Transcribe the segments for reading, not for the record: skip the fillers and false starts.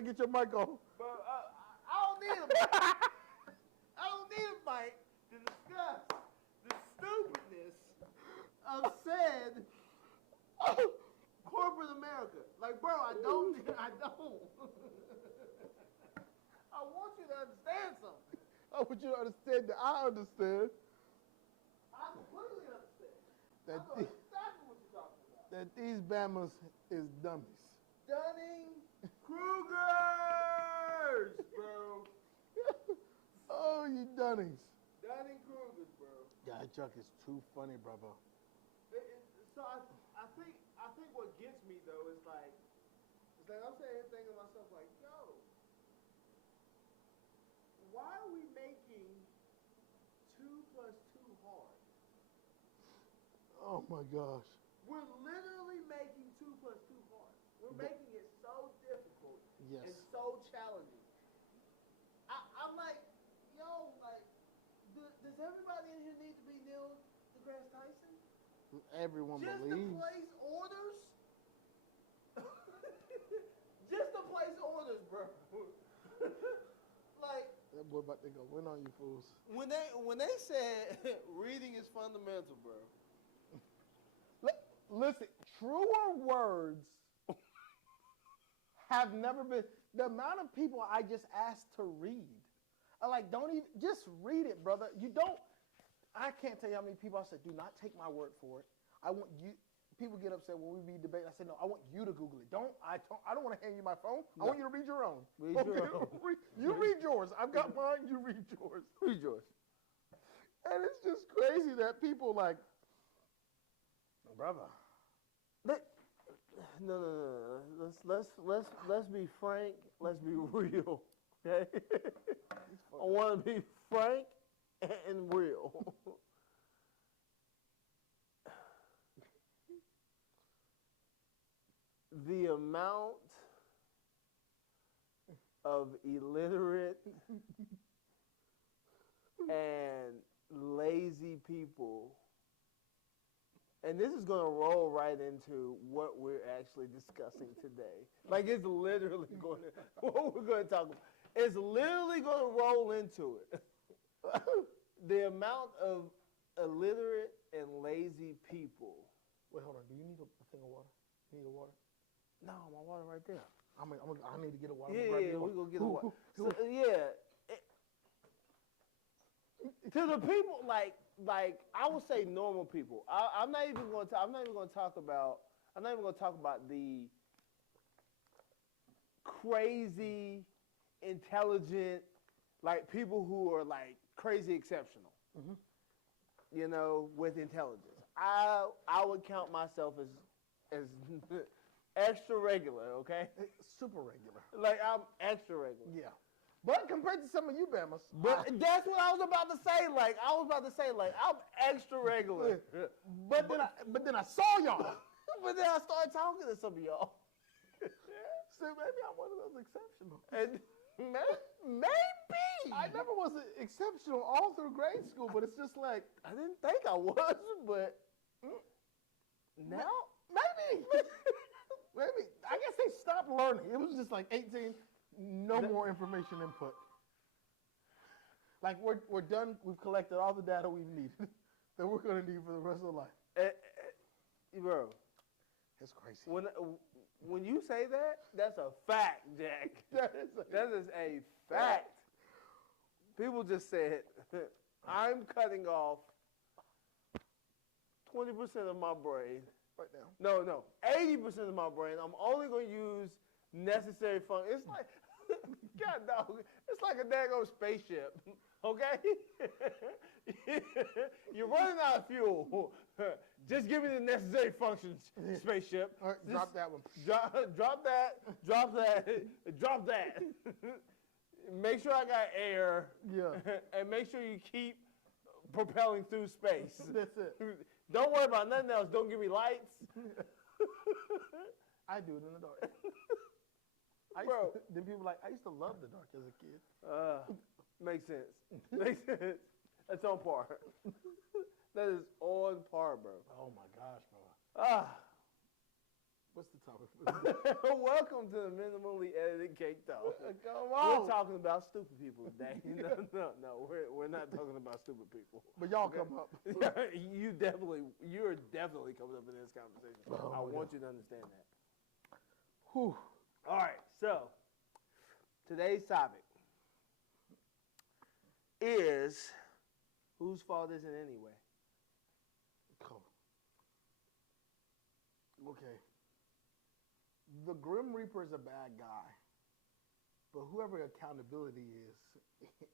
gotta get your mic on. Bro, I don't need a mic. I don't need a mic to discuss the stupidness of said corporate America. Like, bro, I don't. I want you to understand something. I want you to understand that I understand I completely understand. I that, know exactly what you're talking about. that these Bamas is dummies. Dunning Krugers, bro. Oh, you Dunnings. Dunning Krugers, bro. Yeah, that joke is too funny, brother. So I think what gets me though is like, it's like I'm thinking to myself like, yo, why are we making 2 plus 2 hard? Oh my gosh. We're literally making 2 plus 2 hard. We're making it so difficult Yes. and so challenging. I'm like, yo, like, does everybody in here need to be Neil deGrasse Tyson? Everyone Just believes. to place orders? Just to place orders, bro. Like, That boy about to go win on you fools. when they said reading is fundamental, bro. Listen, truer words have never been. The amount of people I just asked to read, I like, don't even, just read it, brother. You don't, I can't tell you how many people I said, do not take my word for it. I want you, people get upset when we be debating. I said, no, I want you to Google it. I don't want to hand you my phone. No. I want you to read your own. Read your own. You read yours. I've got mine. You read yours. Read yours. And it's just crazy that people like, brother. No. Let's be frank. Let's be real. Okay. I want to be frank and real. The amount of illiterate and lazy people, and this is going to roll right into what we're actually discussing today. Like, it's literally going to, what we're going to talk about, it's literally going to roll into it. The amount of illiterate and lazy people. Wait, hold on. Do you need a thing of water? You need a water? No, my water right there. I need to get a water. Yeah, we're going to get a water. So, yeah. To the people, like I would say normal people. I'm not even going to talk about the crazy, intelligent, like people who are like crazy exceptional. Mm-hmm. You know, with intelligence. I would count myself as extra regular, okay? Super regular. Like, I'm extra regular. Yeah. But compared to some of you Bamas. But that's what I was about to say. Like, I'm extra regular. But then I saw y'all. But then I started talking to some of y'all. So maybe I'm one of those exceptional. And maybe. I never was exceptional all through grade school, but it's just like, I didn't think I was, but now. Maybe. Maybe. I guess they stopped learning. It was just like 18, no more information input. Like, we're done. We've collected all the data we've needed that we're going to need for the rest of life. Bro. It's crazy. When you say that, that's a fact, Jack. That is a fact. People just said, I'm cutting off 20% of my brain. Right now. No, 80% of my brain. I'm only going to use necessary function. It's like, God dog, it's like a daggone spaceship, okay? You're running out of fuel. Just give me the necessary functions, spaceship. All right, drop that one. Drop that. Make sure I got air. Yeah. And make sure you keep propelling through space. That's it. Don't worry about nothing else. Don't give me lights. I do it in the dark. Bro. Then people like, I used to love the dark as a kid. Makes sense. Makes sense. That's on par. That is on par, bro. Oh my gosh, bro. What's the topic? Welcome to the minimally edited cake talk. Come on. We're talking about stupid people today. No. We're not talking about stupid people. But y'all come up. You're definitely coming up in this conversation. Oh, I want you to understand that. Whew. All right. So today's topic is whose fault is it anyway? Come. Okay. The Grim Reaper is a bad guy, but whoever accountability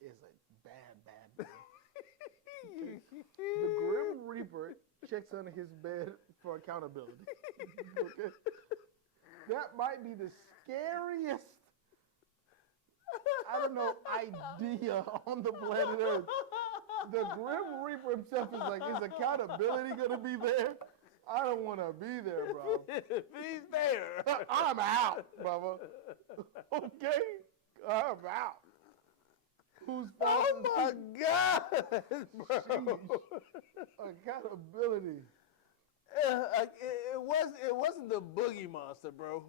is a bad man. The Grim Reaper checks under his bed for accountability. Okay? That might be the scariest, I don't know, idea on the planet Earth. The Grim Reaper himself is like, is accountability going to be there? I don't want to be there, bro. If he's there, I'm out, brother. Okay? I'm out. Whose fault oh my God, bro. Accountability. It wasn't the Boogie Monster, bro.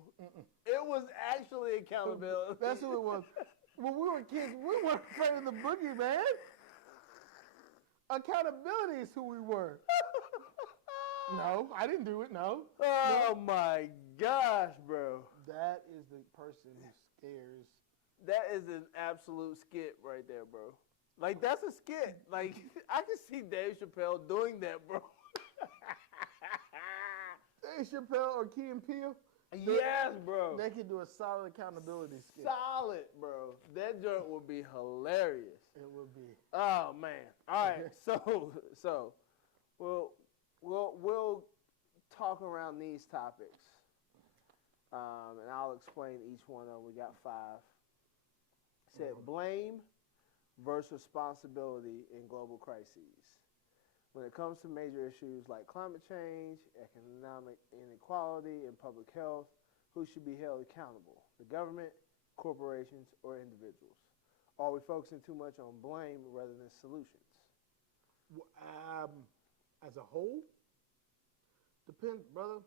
It was actually accountability. That's who it was. When we were kids, we weren't afraid of the Boogie, man. Accountability is who we were. No, I didn't do it, no. Oh my gosh, bro. That is the person who scares. That is an absolute skit right there, bro. Like, that's a skit. Like, I can see Dave Chappelle doing that, bro. Dave Chappelle or Key and Peele? Yes, bro. They can do a solid accountability skit. Solid, bro. That joint would be hilarious. It would be. Oh man. All right. So we'll talk around these topics, and I'll explain each one of them. We got 5. Said blame versus responsibility in global crises. When it comes to major issues like climate change, economic inequality, and public health, who should be held accountable? The government, corporations, or individuals? Are we focusing too much on blame rather than solutions? As a whole, depends, brother.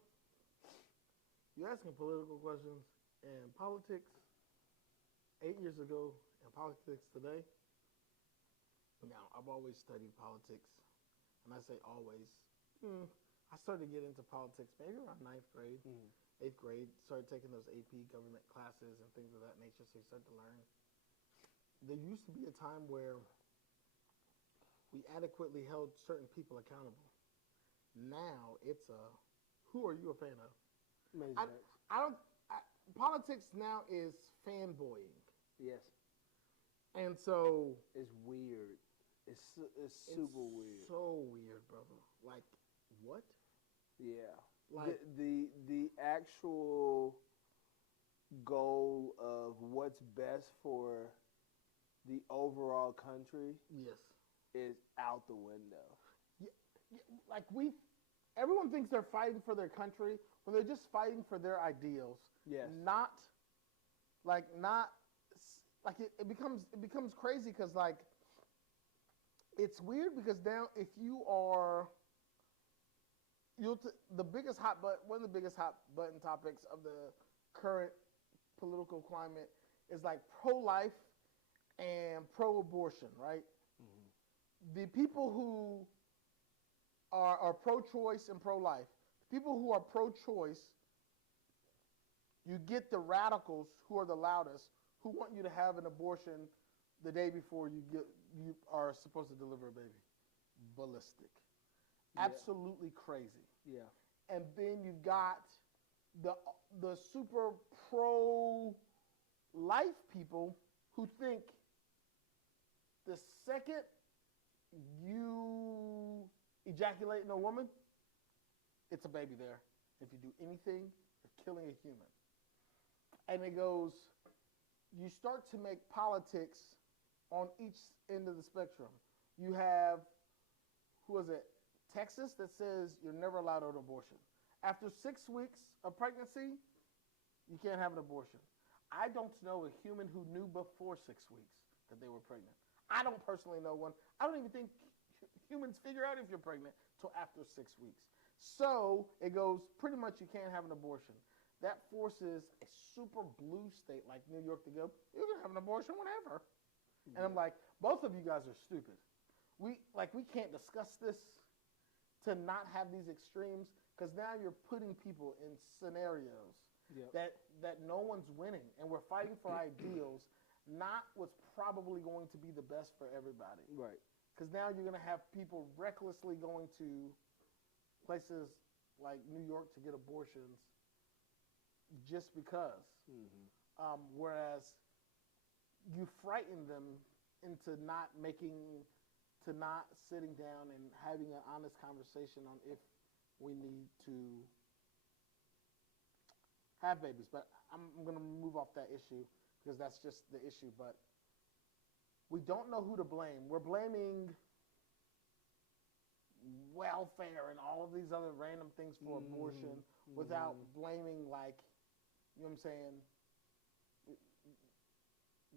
You're asking political questions, and politics 8 years ago and politics today. Now, I've always studied politics, and I say always. I started to get into politics maybe around 9th grade, 8th grade. Started taking those AP government classes and things of that nature, so you start to learn. There used to be a time where we adequately held certain people accountable. Now it's who are you a fan of? Politics now is fanboying. Yes. And so it's weird. It's super weird. So weird, brother. Like what? Yeah. Like the actual goal of what's best for the overall country, yes, is out the window. Like everyone thinks they're fighting for their country when they're just fighting for their ideals. Yes. Not it becomes crazy because like it's weird because now if you are one of the biggest hot button topics of the current political climate is like pro-life and pro-abortion, right? Mm-hmm. The people who are pro-choice and pro-life, people who are pro-choice, you get the radicals who are the loudest, who want you to have an abortion the day before you are supposed to deliver a baby. Ballistic. Yeah. Absolutely crazy. Yeah. And then you've got the super pro-life people who think the second you ejaculate in a woman, it's a baby there. If you do anything, you're killing a human. And it goes, you start to make politics on each end of the spectrum. You have, Texas that says you're never allowed an abortion. After 6 weeks of pregnancy, you can't have an abortion. I don't know a human who knew before 6 weeks that they were pregnant. I don't personally know one. I don't even think humans figure out if you're pregnant till after 6 weeks. So it goes, pretty much you can't have an abortion. that forces a super blue state like New York to go, you can have an abortion whenever. And I'm like, both of you guys are stupid. We can't discuss this to not have these extremes because now you're putting people in scenarios that no one's winning, and we're fighting for ideals, not what's probably going to be the best for everybody. Right. Because now you're going to have people recklessly going to places like New York to get abortions just because. Whereas you frighten them into not sitting down and having an honest conversation on if we need to have babies. But I'm going to move off that issue because that's just the issue. But we don't know who to blame. We're blaming welfare and all of these other random things for abortion without blaming, like, you know what I'm saying?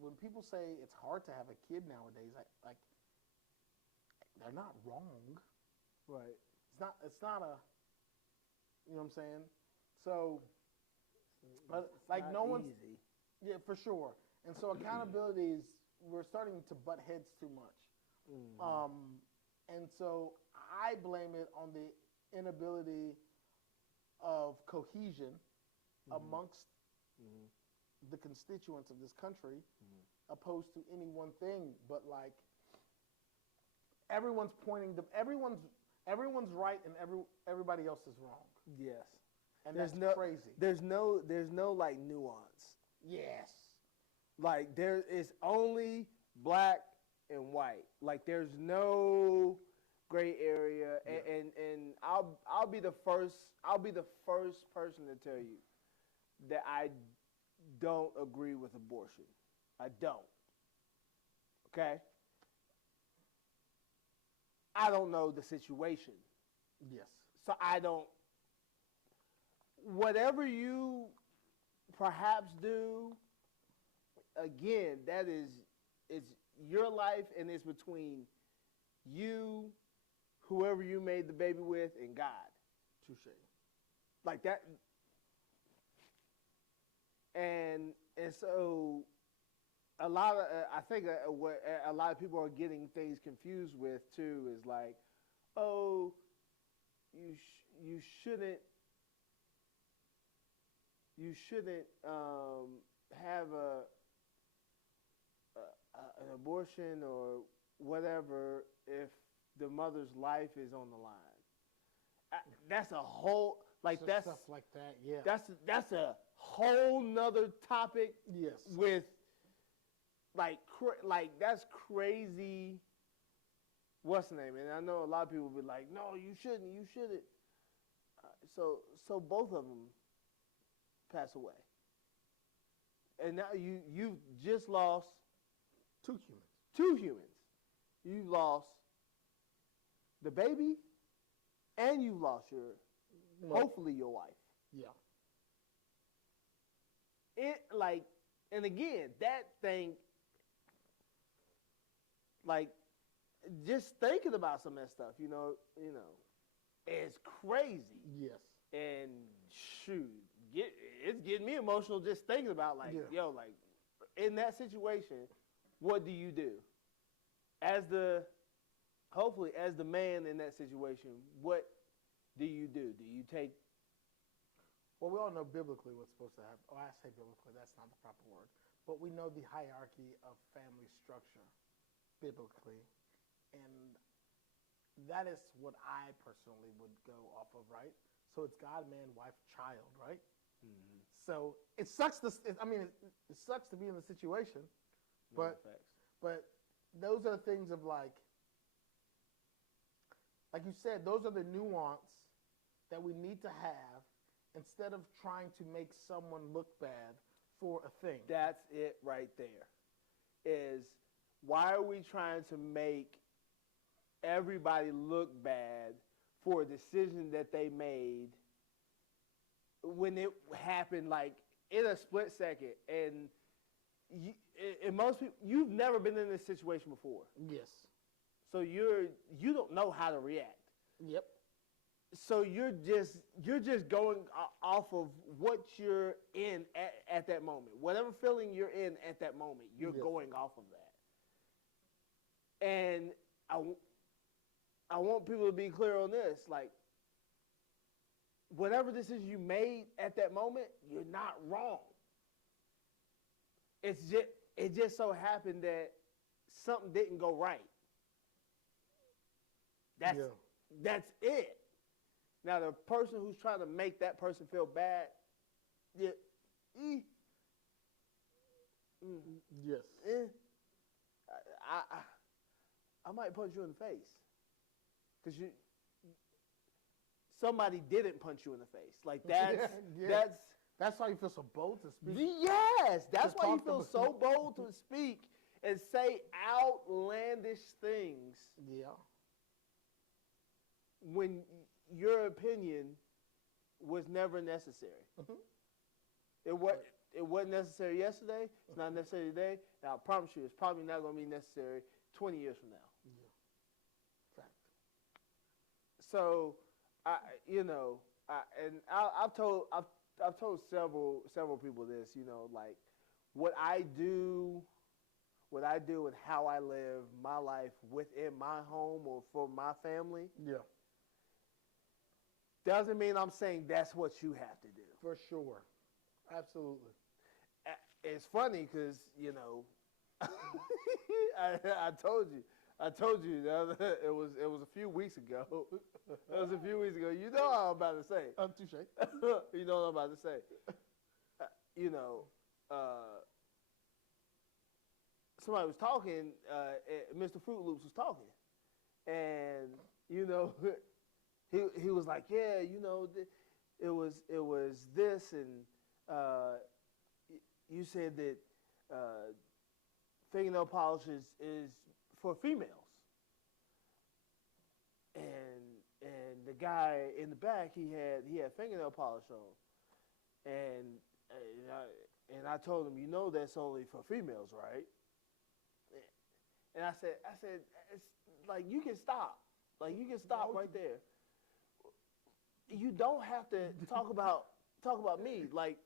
When people say it's hard to have a kid nowadays, like they're not wrong. Right. It's not a, you know what I'm saying? So, but like no one's easy. Yeah, for sure. And so accountability is, we're starting to butt heads too much. And so I blame it on the inability of cohesion amongst the constituents of this country, opposed to any one thing. But like everyone's everyone's right and everybody else is wrong. Yes. And that's crazy. There's no like nuance. Yes. Like there is only black and white. Like there's no gray area. And I'll be the first person to tell you that I don't agree with abortion. I don't. Okay? I don't know the situation. Yes. So I don't. Whatever you perhaps do, again, that is it's your life, and it's between you, whoever you made the baby with, and God. Touché. Like that. And so a lot of I think what a lot of people are getting things confused with too is like, oh, you shouldn't have an abortion or whatever if the mother's life is on the line. That's a whole So that's stuff like that. Yeah. that's a whole nother topic. Yes. With like that's crazy. What's the name? And I know a lot of people will be like, no, you shouldn't. So both of them pass away, and now you've just lost Two humans. two humans. You've lost the baby, and you've lost hopefully your wife. Yeah. It like, and again, that thing, like, just thinking about some of that stuff, you know, is crazy. Yes. And shoot, it's getting me emotional just thinking about like, like in that situation, what do you do? Hopefully as the man in that situation, what do you do? Do you take? Well, we all know biblically what's supposed to happen. Oh, I say biblically, that's not the proper word. But we know the hierarchy of family structure biblically. And that is what I personally would go off of, right? So it's God, man, wife, child, right? Mm-hmm. So it sucks. It sucks to be in the situation. But those are things of like you said, those are the nuance that we need to have instead of trying to make someone look bad for a thing. That's it right there. Is why are we trying to make everybody look bad for a decision that they made when it happened like in a split second? And most people, you've never been in this situation before. Yes. So you don't know how to react. Yep. So you're just going off of what you're in at that moment. Whatever feeling you're in at that moment, you're going off of that. And I want people to be clear on this. Like, whatever decision you made at that moment, you're not wrong. It just so happened that something didn't go right. That's it. Now, the person who's trying to make that person feel bad, yes, I might punch you in the face because somebody didn't punch you in the face. Like that's why you feel so bold to speak. Yes, that's why you feel so bold to speak and say outlandish things. Yeah. When your opinion was never necessary. Mm-hmm. It wasn't necessary yesterday. It's not necessary today. And I promise you, it's probably not going to be necessary 20 years from now. Yeah. Fact. So, I've told several people this. Like what I do and how I live my life within my home or for my family. Yeah. Doesn't mean I'm saying that's what you have to do. For sure. Absolutely. It's funny because, I told you it was a few weeks ago. It was a few weeks ago. You know what I'm about to say. Touché. You know what I'm about to say. Somebody was talking, Mr. Fruit Loops was talking. And, he was like, yeah, it was this, and you said that fingernail polish is for females. And the guy in the back, he had fingernail polish on, and I told him, that's only for females, right? And I said, it's like you can stop right there. You don't have to talk about me. Like,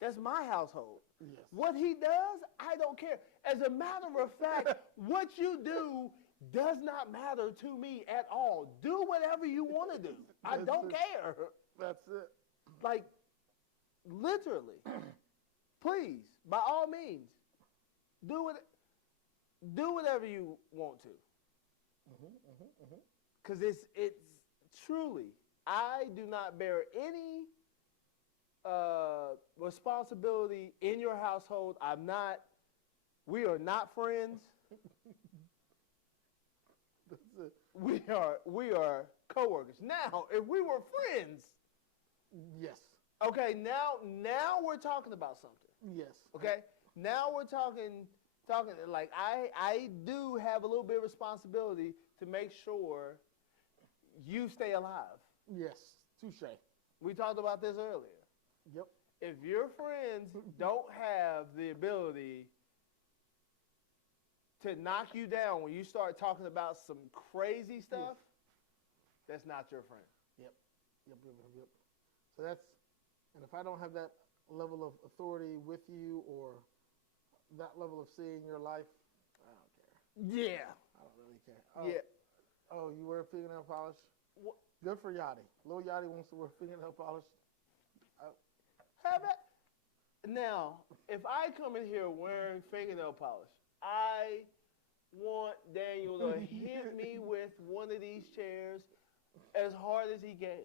that's my household. Yes. What he does, I don't care. As a matter of fact, what you do does not matter to me at all. Do whatever you want to do. I don't care. That's it. Like, literally. Please, by all means, do whatever you want to. Because it's truly, I do not bear any responsibility in your household. We are not friends. We are coworkers. Now, if we were friends, yes. Okay, now we're talking about something. Yes. Okay? Now we're talking like I do have a little bit of responsibility to make sure you stay alive. Yes. Touché. We talked about this earlier. Yep. If your friends don't have the ability to knock you down when you start talking about some crazy stuff, that's not your friend. Yep. So and if I don't have that level of authority with you or that level of seeing your life, I don't care. Yeah. I don't really care. Yeah. Oh, you wear fingernail polish? What? Good for Yachty. Lil Yachty wants to wear fingernail polish. Have it. Now, if I come in here wearing fingernail polish, I want Daniel to hit me with one of these chairs as hard as he can.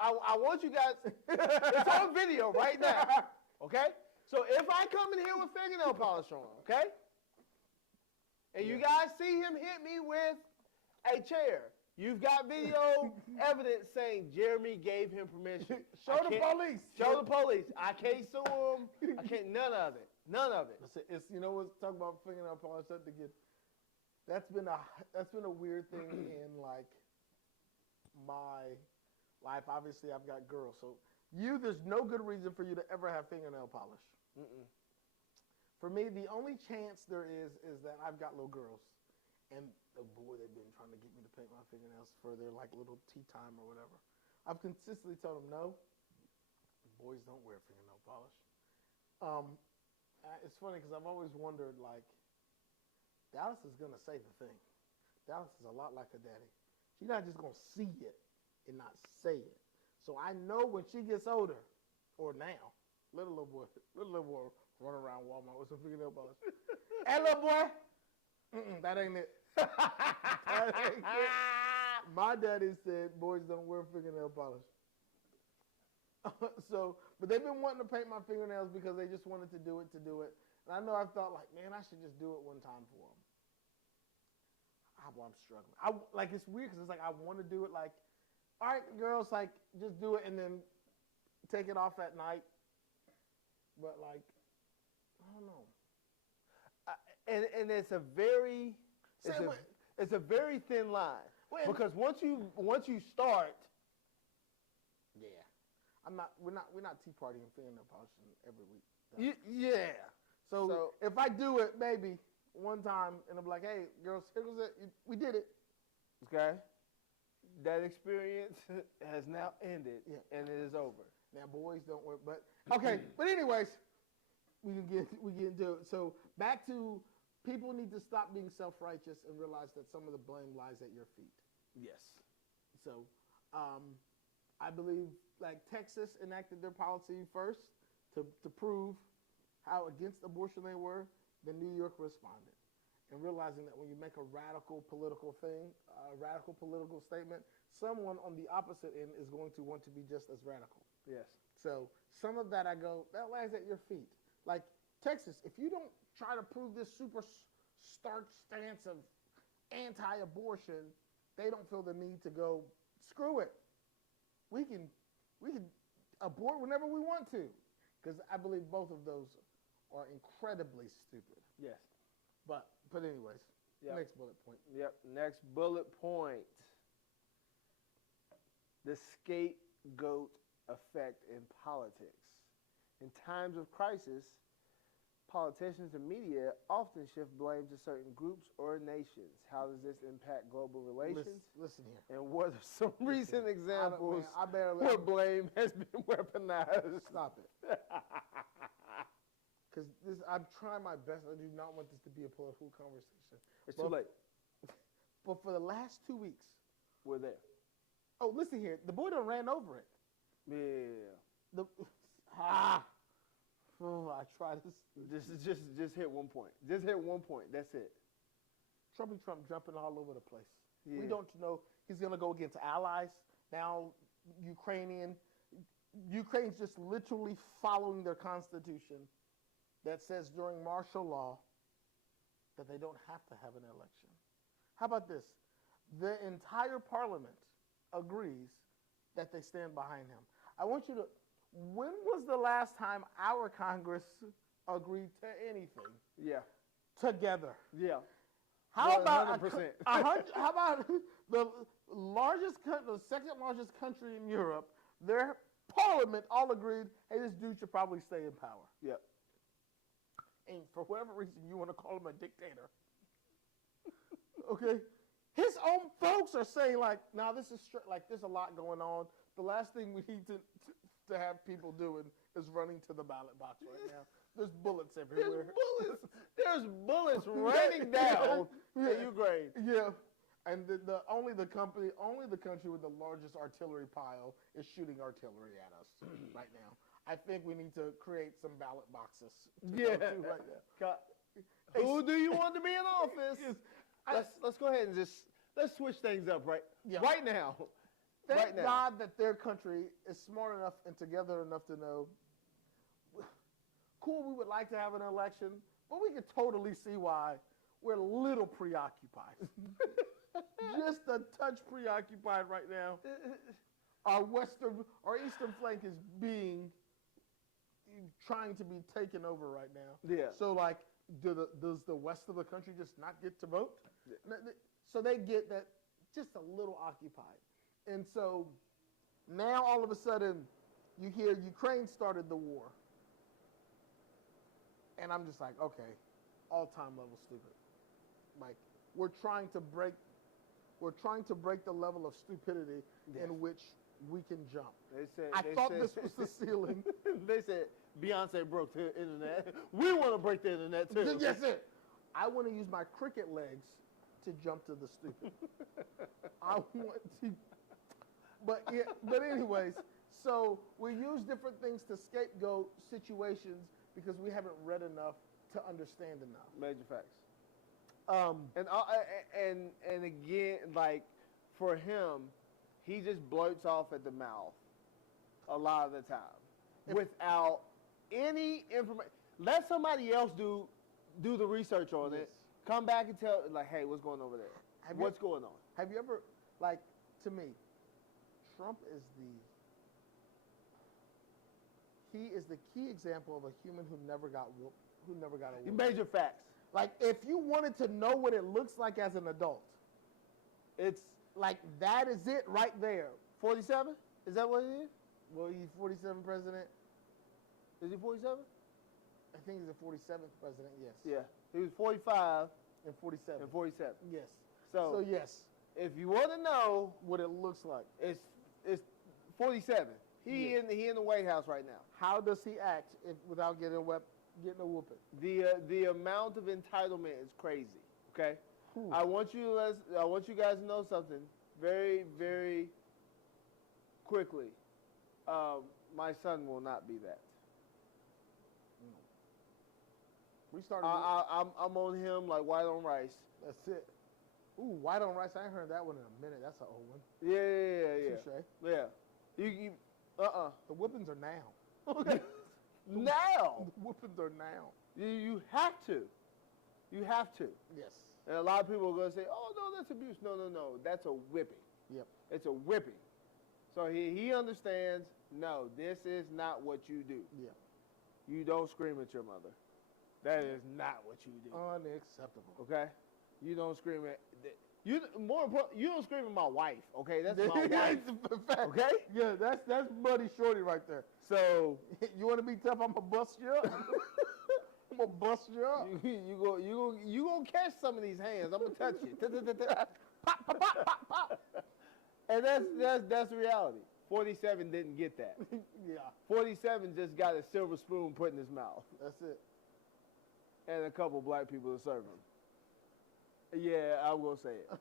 I want you guys, it's on video right now, okay? So if I come in here with fingernail polish on, okay? And you guys see him hit me with a chair, you've got video evidence saying Jeremy gave him permission. Show the police. Show the police. I can't sue him. I can't, none of it. None of it. It's what's talking about fingernail polish, that's been a weird thing in like my life. Obviously I've got girls, so there's no good reason for you to ever have fingernail polish. Mm-mm. For me, the only chance there is that I've got little girls, and boy, they've been trying to get me to paint my fingernails for their like little tea time or whatever. I've consistently told them no. Boys don't wear fingernail polish. It's funny because I've always wondered, like, Dallas is going to say the thing. Dallas is a lot like her daddy. She's not just going to see it and not say it. So I know when she gets older, or now, little boy run around Walmart with some fingernail polish. Hey, little boy, that ain't it. That ain't it. My daddy said boys don't wear fingernail polish. But they've been wanting to paint my fingernails because they just wanted to do it. And I know I've thought, like, man, I should just do it one time for them. I'm struggling. It's weird because it's like I want to do it like, all right, girls, like, just do it and then take it off at night. But, like, I don't know. And it's a very thin line. Because once you start, yeah, we're not tea partying fingernail polishing every week. Yeah. So if I do it maybe one time and I'm like, hey, girls, here goes it. We did it. Okay. That experience has now ended, and it is over. Now boys don't work, but okay. But anyways, we get into it. So back to people need to stop being self-righteous and realize that some of the blame lies at your feet. Yes. So, I believe like Texas enacted their policy first to prove how against abortion they were. Then New York responded, and realizing that when you make a radical political thing, a radical political statement, someone on the opposite end is going to want to be just as radical. Yes. So some of that that lies at your feet. Like Texas, if you don't try to prove this super stark stance of anti-abortion, they don't feel the need to go, screw it. We can abort whenever we want to. Because I believe both of those are incredibly stupid. Yes. But anyways, next bullet point. Yep, next bullet point. The scapegoat effect in politics. In times of crisis, politicians and media often shift blame to certain groups or nations. How does this impact global relations? Listen here. And what are some recent examples where blame has been weaponized? Stop it. Because I'm trying my best. I do not want this to be a political conversation. It's too late. But for the last 2 weeks. We're there. Oh, listen here. The boy done ran over it. Yeah. I try this. Just hit one point. Just hit one point. That's it. Trump jumping all over the place. Yeah. We don't know. He's going to go against allies. Now, Ukraine's just literally following their constitution that says during martial law that they don't have to have an election. How about this? The entire parliament agrees that they stand behind him. I want you to, when was the last time our Congress agreed to anything? Yeah. Together. Yeah. How about 100%. How about the second largest country in Europe? Their parliament all agreed, hey, this dude should probably stay in power. Yep. And for whatever reason you want to call him a dictator. Okay? His own folks are saying, like, now this is like there's a lot going on. The last thing we need to have people doing is running to the ballot box right now. There's bullets everywhere. There's bullets raining down in Ukraine. Yeah. And only the country with the largest artillery pile is shooting artillery at us right now. I think we need to create some ballot boxes. Right now. Who do you want to be in office? Let's go ahead and let's switch things up right now. Thank God that their country is smart enough and together enough to know, cool, we would like to have an election, but we could totally see why we're a little preoccupied. Just a touch preoccupied right now. Our eastern flank is trying to be taken over right now. Yeah. So, like, does the west of the country just not get to vote? Yeah. So they get that just a little occupied. And so now all of a sudden you hear Ukraine started the war. And I'm just like, okay, all-time level stupid. Like, we're trying to break the level of stupidity in which we can jump. They said, I thought this was the ceiling. They said Beyonce broke the internet. We want to break the internet too. Yes, sir. I want to use my cricket legs to jump to the stupid. I want to. But anyways, so we use different things to scapegoat situations because we haven't read enough to understand enough. Major facts. And And again, like for him, he just blurts off at the mouth a lot of the time without any information. Let somebody else do the research on Yes. it. Come back and tell, like, hey, what's going on over there? What's going on? Have you ever, like, to me, Trump is the key example of a human who never got a whoop. Major facts. Like, if you wanted to know what it looks like as an adult, It's like, that is it right there. 47? Is that what it is? Well, he's 47 president. Is he 47? I think he's the 47th president, yes. Yeah. He was 45 And 47. and 47. Yes. So, So, yes, if you want to know, what it looks like. it's 47. He Yeah. in the White House right now. How does he act without getting a whooping? The amount of entitlement is crazy. Okay, Whew. I want you guys to know something very, very quickly. My son will not be that. We started. I'm on him like white on rice. That's it. Ooh, white on rice. I ain't heard that one in a minute. That's an old one. Yeah. Touche. Yeah. You The whippings are now. Now The whippings are now. you have to. You have to. Yes. And a lot of people are going to say, oh, no, that's abuse. No. That's a whipping. Yep. It's a whipping. So he understands, no, this is not what you do. Yeah. You don't scream at your mother. That is not what you do. Unacceptable. Okay? You don't scream at... More important, you don't scream at my wife, okay? That's my wife. Okay? Yeah, that's Buddy Shorty right there. So... You want to be tough? I'm going to bust you up. I'm going to bust you up. You gonna catch some of these hands. I'm gonna touch you. Pop, pop, pop, pop, pop. And that's the reality. 47 didn't get that. Yeah, 47 just got a silver spoon put in his mouth that's it. and a couple black people to serve him. Yeah, I'm gonna say it.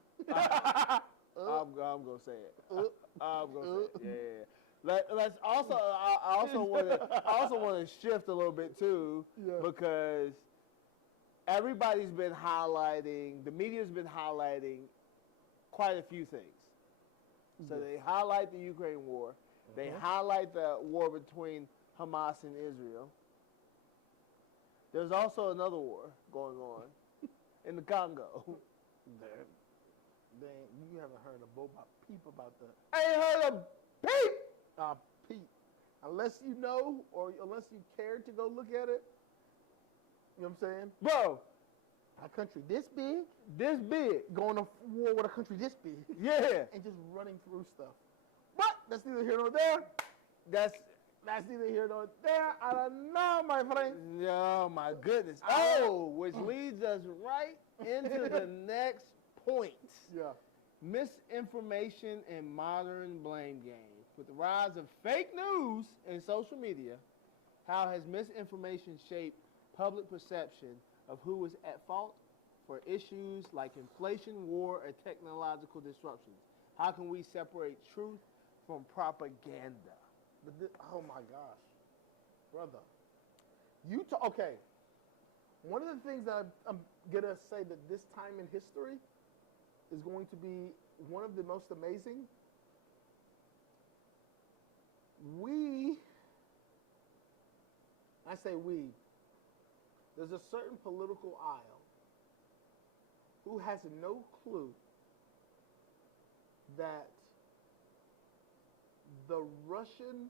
I'm gonna say it. I'm gonna say it. Yeah. Let's also. I also want to shift a little bit too, Yeah. because everybody's been highlighting. The media's been highlighting quite a few things. So Yes. they highlight the Ukraine war. They highlight the war between Hamas and Israel. There's also another war going on in the Congo. You haven't heard a peep about that. I ain't heard a peep. Pete, unless you know or unless you care to go look at it, you know what I'm saying? Bro, A country this big this big. going to war with a country this big Yeah. and just running through stuff. But that's neither here nor there. That's, That's neither here nor there. I don't know, my friend. oh my goodness. Oh, which leads us right into the next point. Yeah. Misinformation and modern blame game. With the rise of fake news and social media, how has misinformation shaped public perception of who is at fault for issues like inflation, war, or technological disruptions? How can we separate truth from propaganda? But oh my gosh, brother, okay. One of the things that I'm gonna say that this time in history is going to be one of the most amazing. I say we. There's a certain political aisle who has no clue that the Russian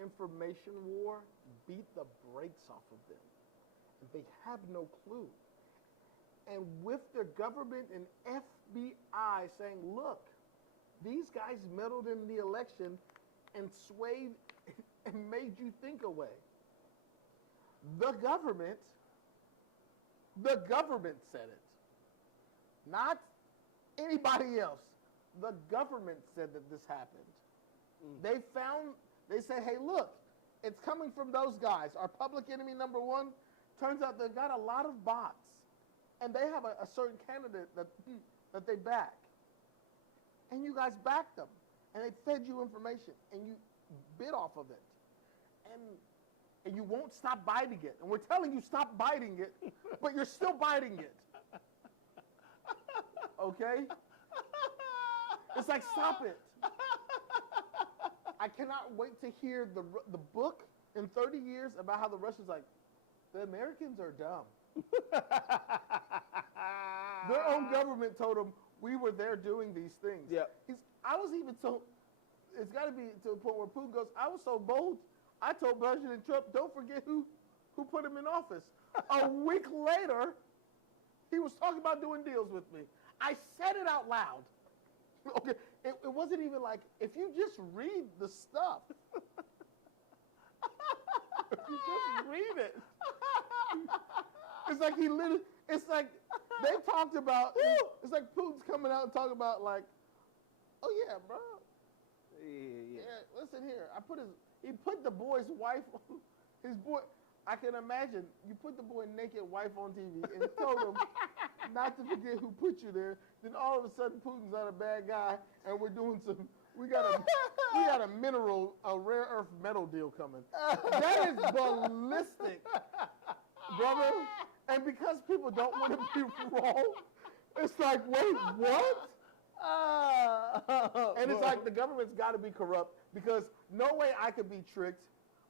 information war beat the brakes off of them. They have no clue. And with their government and FBI saying, look, these guys meddled in the election and swayed and made you think away. The government said it. Not anybody else. The government said that this happened. They say, hey, look, it's coming from those guys. Our public enemy number one, turns out they've got a lot of bots. And they have a certain candidate that they back. And you guys backed them. And they fed you information. And you bit off of it. And you won't stop biting it. And we're telling you stop biting it, but you're still biting it. Okay? It's like, stop it. I cannot wait to hear the book in 30 years about how the Russians like, the Americans are dumb. Their own government told them we were there doing these things. Yeah. I was even told, it's got to be to the point where Putin goes, I was so bold, I told President Trump, don't forget who put him in office. A week later, he was talking about doing deals with me. I said it out loud. Okay, it wasn't even like, if you just read the stuff. If you just read it. It's like it's like they talked about, it's like Putin's coming out and talking about like, oh yeah, bro. Yeah, listen here. He put the boy's wife, his boy, I can imagine, you put the boy naked wife on TV and told him not to forget who put you there. Then all of a sudden Putin's not a bad guy and we got a rare earth metal deal coming. That is ballistic, brother. And because people don't want to be wrong, it's like, wait, what? And it's like the government's got to be corrupt because no way I could be tricked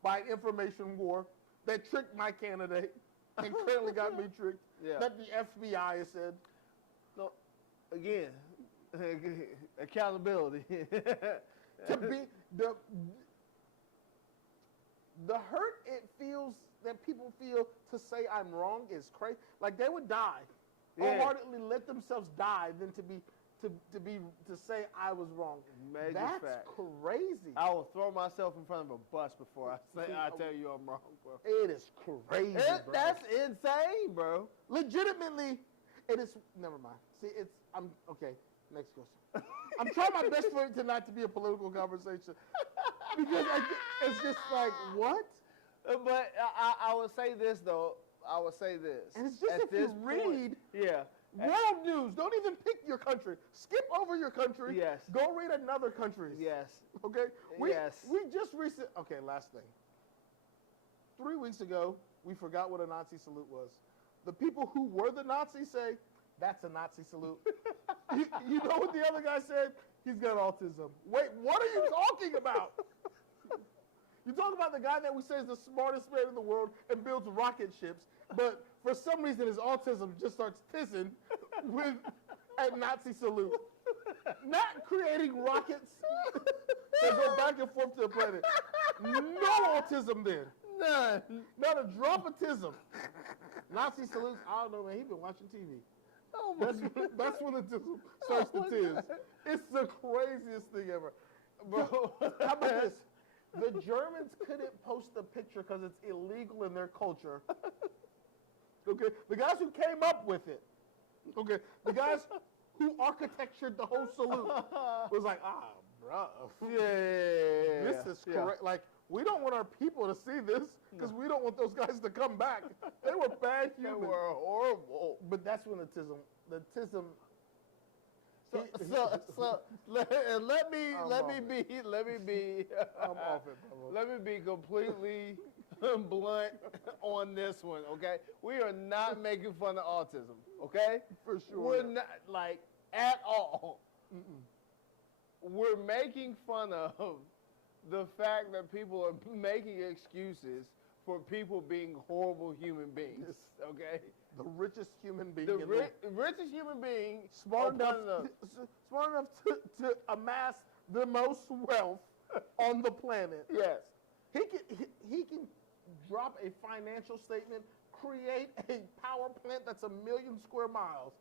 by an information war that tricked my candidate and currently got me tricked. Yeah. That the FBI has said. No, again, accountability. To be the hurt it feels that people feel to say I'm wrong is crazy. Like they would die, wholeheartedly let themselves die than to say I was wrong. Major That's fact. crazy. I will throw myself in front of a bus before I tell you I'm wrong, bro. It is crazy, bro. That's insane, bro. Legitimately, it is. Never mind. See, I'm okay. Next question. I'm trying my best for it to not to be a political conversation because it's just like what. But I would say this though. I would say this. And it's just if you read. World news. Don't even pick your country. Skip over your country. Yes. Go read another country's. Yes. Okay? We just okay, last thing. 3 weeks ago, we forgot what a Nazi salute was. The people who were the Nazis say, that's a Nazi salute. you know what the other guy said? He's got autism. Wait, what are you talking about? You talk about the guy that we say is the smartest man in the world and builds rocket ships, but for some reason his autism just starts pissing with a Nazi salute. Not creating rockets that go back and forth to the planet. No autism then. None. Not a drop of tism. Nazi salutes, I don't know, man, he's been watching TV. Oh my That's when the tism starts to tiz. It's the craziest thing ever. Bro, how about this? The Germans couldn't post a picture because it's illegal in their culture. Okay, the guys who came up with it. Okay, the guys who architectured the whole salute was like, bro. Yeah. This is correct. Like, we don't want our people to see this because we don't want those guys to come back. They were bad humans. They were horrible. But that's when the tism. So let me be I'm off it, bro. Let me be completely blunt on this one, okay? We are not making fun of autism, okay? For sure. We're not, like, at all. We're making fun of the fact that people are making excuses for people being horrible human beings, okay? The richest human being The richest human being smart enough to amass the most wealth on the planet. Yes. He can drop a financial statement, create a power plant that's 1 million square miles,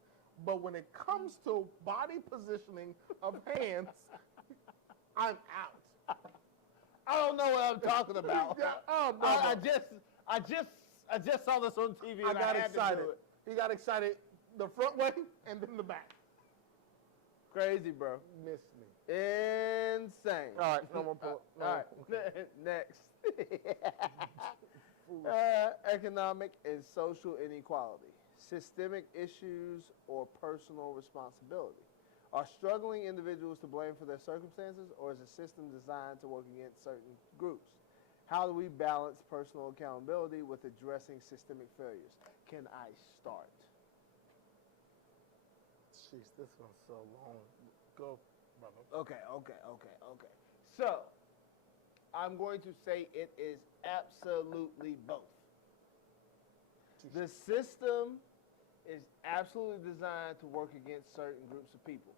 but when it comes to body positioning of hands, I'm out. I don't know what I'm talking about. Oh, no, I just saw this on TV and I got had excited. to do it. He got excited the front way and then the back. Crazy, bro. Missed me. Insane. All right, no more All no. right, next. Economic and social inequality, systemic issues, or personal responsibility. Are struggling individuals to blame for their circumstances, or is a system designed to work against certain groups? How do we balance personal accountability with addressing systemic failures? Can I start? Jeez, this one's so long. Go, brother. Okay. So, I'm going to say it is absolutely both. The system is absolutely designed to work against certain groups of people.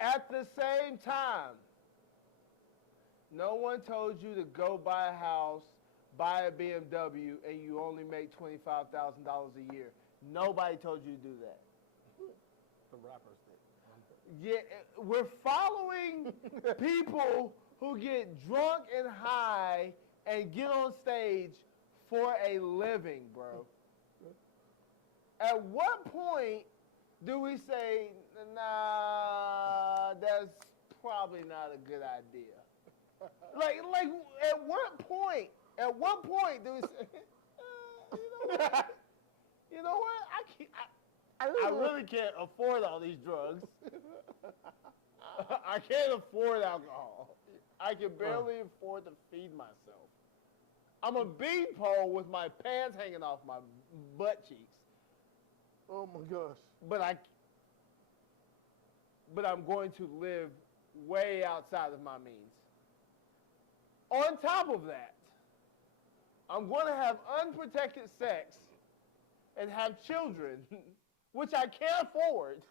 At the same time, no one told you to go buy a house, buy a BMW, and you only make $25,000 a year. Nobody told you to do that. The rappers did. Yeah, we're following people who get drunk and high and get on stage for a living, bro. At what point do we say, nah, that's probably not a good idea? Like, at what point do we say, you know what? I really can't afford all these drugs. I can't afford alcohol. I can barely afford to feed myself. I'm a beanpole with my pants hanging off my butt cheeks. Oh my gosh. But I'm going to live way outside of my means. On top of that, I'm going to have unprotected sex and have children, which I can't afford.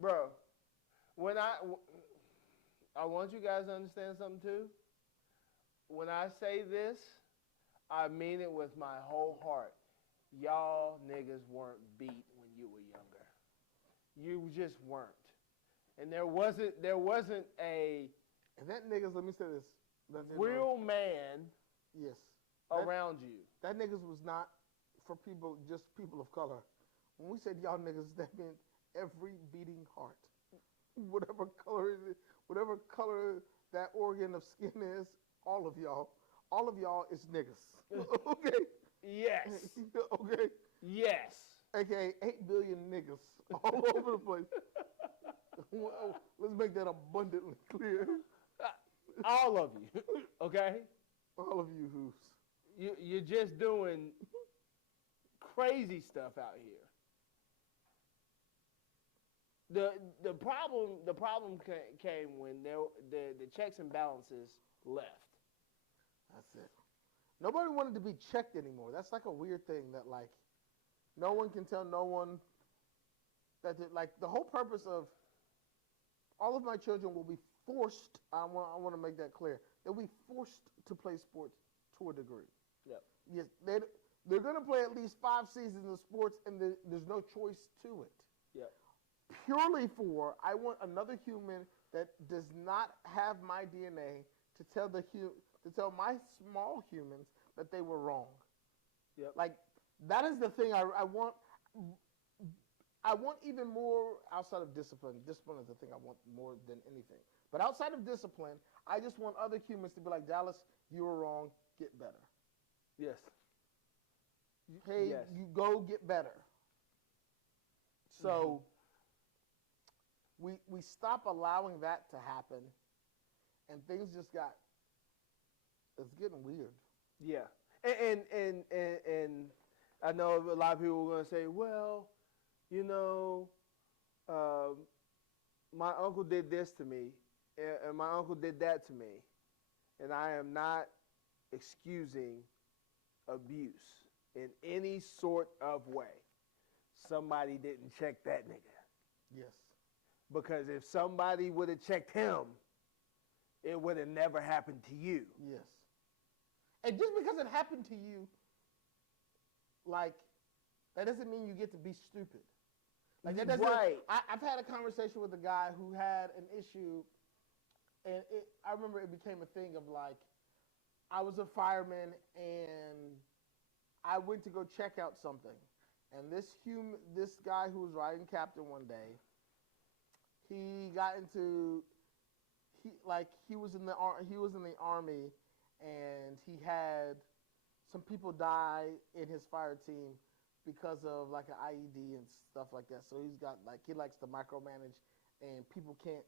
Bro, when I want you guys to understand something too. When I say this, I mean it with my whole heart. Y'all niggas weren't beat when you were younger. You just weren't. And there wasn't a And that niggas, let me say this. real man Yes. around you. That niggas was not for people, just people of color. When we said y'all niggas, that meant every beating heart. Whatever color that organ of skin is, all of y'all is niggas. Okay? Yes. Okay? Yes. AKA 8 billion niggas all over the place. Let's make that abundantly clear. All of you. Okay? All of you who's. You're just doing crazy stuff out here. The problem came when the checks and balances left. That's it. Nobody wanted to be checked anymore. That's like a weird thing that like no one can tell no one that like the whole purpose of all of my children will be forced. I want to make that clear. They'll be forced to play sports to a degree. Yep. Yes, they're going to play at least 5 seasons of sports, and there's no choice to it. Yep. Purely for I want another human that does not have my DNA to tell my small humans that they were wrong. Yep. Like that is the thing I want. I want even more outside of discipline. Discipline is the thing I want more than anything. But outside of discipline, I just want other humans to be like, Dallas, you were wrong. Get better. Yes. Hey, yes. You go get better. So we stop allowing that to happen, and things just it's getting weird. Yeah. And I know a lot of people are going to say, well, you know, my uncle did this to me, and my uncle did that to me, and I am not excusing abuse in any sort of way. Somebody didn't check that nigga. Yes. Because if somebody would have checked him, it would have never happened to you. Yes. And just because it happened to you, like, that doesn't mean you get to be stupid. Like that doesn't. Right. I've had a conversation with a guy who had an issue, and I remember it became a thing of like, I was a fireman and I went to go check out something, And this guy who was riding captain one day, he got into he was in the army, and he had some people die in his fire team because of like an IED and stuff like that. So he likes to micromanage, and people can't.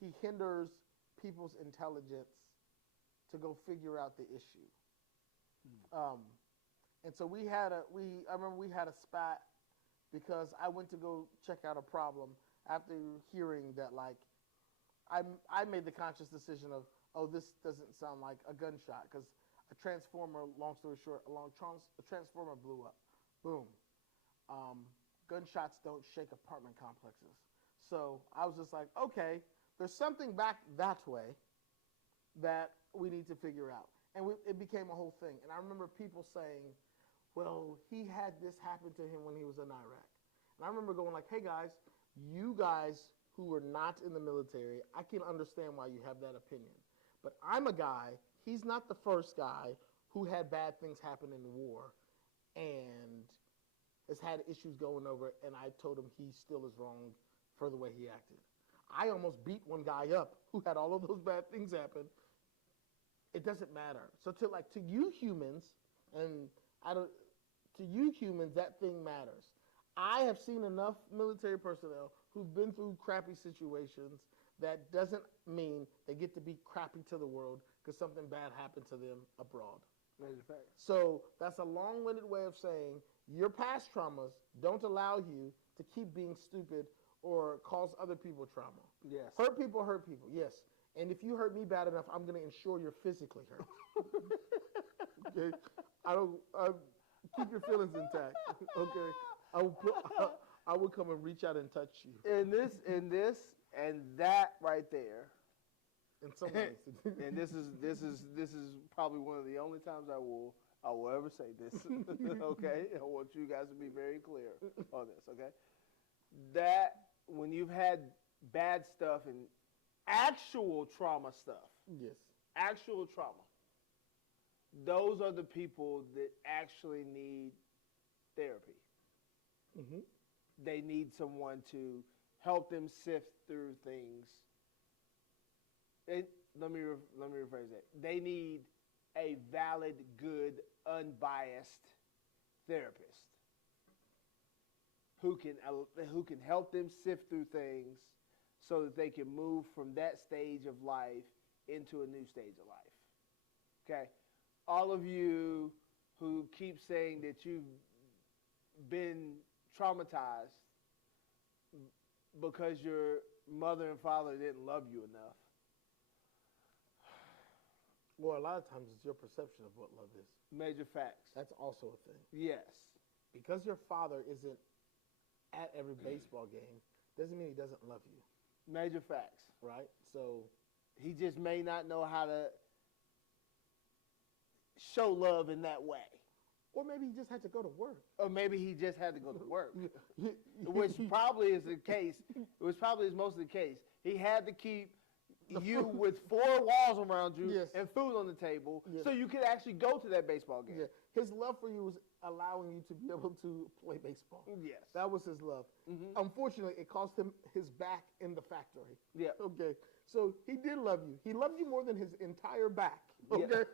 He hinders people's intelligence to go figure out the issue. And so I remember we had a spat because I went to go check out a problem after hearing that I made the conscious decision of, oh, this doesn't sound like a gunshot, because a transformer, long story short, a transformer blew up. Boom. Gunshots don't shake apartment complexes. So I was just like, okay, there's something back that way that we need to figure out. And it became a whole thing. And I remember people saying, well, he had this happen to him when he was in Iraq. And I remember going like, hey, guys, you guys who were not in the military, I can understand why you have that opinion. But I'm a guy, he's not the first guy who had bad things happen in the war and has had issues going over, and I told him he still is wrong for the way he acted. I almost beat one guy up who had all of those bad things happen. It doesn't matter. So to you humans, that thing matters. I have seen enough military personnel who've been through crappy situations. That doesn't mean they get to be crappy to the world because something bad happened to them abroad. So that's a long-winded way of saying your past traumas don't allow you to keep being stupid or cause other people trauma. Yes. Hurt people, yes. And if you hurt me bad enough, I'm going to ensure you're physically hurt. Okay? Keep your feelings intact. Okay? I will come and reach out and touch you. And this, and that right there. In some ways. And this is probably one of the only times I will ever say this. Okay? I want you guys to be very clear on this, okay? That when you've had bad stuff and actual trauma stuff. Yes. Actual trauma. Those are the people that actually need therapy. Mm-hmm. They need someone to help them sift through things. Let me rephrase that. They need a valid, good, unbiased therapist who can help them sift through things so that they can move from that stage of life into a new stage of life. Okay? All of you who keep saying that you've been traumatized because your mother and father didn't love you enough. Well, a lot of times it's your perception of what love is. Major facts. That's also a thing. Yes. Because your father isn't at every baseball game doesn't mean he doesn't love you. Major facts. Right? So he just may not know how to show love in that way. Or maybe he just had to go to work. Or maybe he just had to go to work. Which probably is the case. It was probably most of the case. He had to keep you with 4 walls around you, yes, and food on the table, yes, so you could actually go to that baseball game. Yeah. His love for you was allowing you to be able to play baseball. Yes. That was his love. Mm-hmm. Unfortunately, it cost him his back in the factory. Yeah. Okay. So he did love you. He loved you more than his entire back. Okay. Yeah.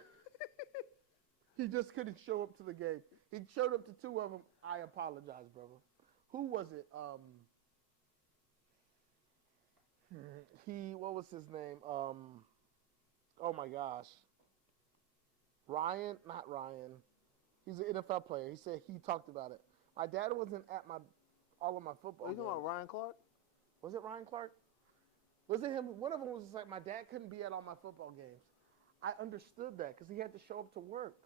He just couldn't show up to the game. He showed up to 2 of them. I apologize, brother. Who was it? What was his name? Oh my gosh. Not Ryan. He's an NFL player. He said he talked about it. My dad wasn't at all of my football games. Are you talking about Ryan Clark? Was it Ryan Clark? Was it him? One of them was just like, my dad couldn't be at all my football games. I understood that because he had to show up to work.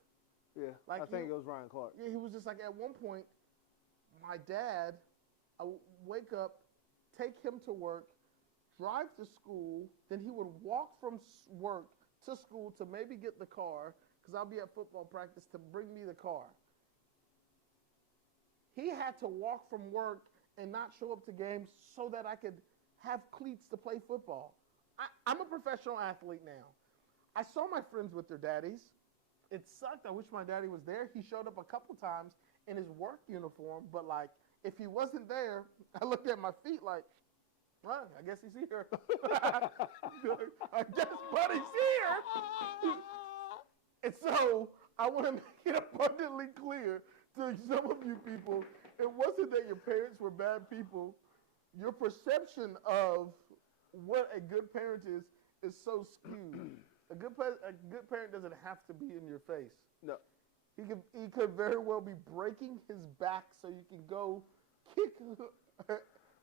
Yeah, I think it was Ryan Clark. Yeah, he was just like, at one point, my dad, I would wake up, take him to work, drive to school, then he would walk from work to school to maybe get the car, because I'll be at football practice, to bring me the car. He had to walk from work and not show up to games so that I could have cleats to play football. I'm a professional athlete now. I saw my friends with their daddies. It sucked. I wish my daddy was there. He showed up a couple times, in his work uniform, but like if he wasn't there, I looked at my feet like, well, I guess he's here. I guess Buddy's here. And so I want to make it abundantly clear to some of you people, it wasn't that your parents were bad people. Your perception of what a good parent is so skewed. A good parent doesn't have to be in your face. No. He could very well be breaking his back so you can go kick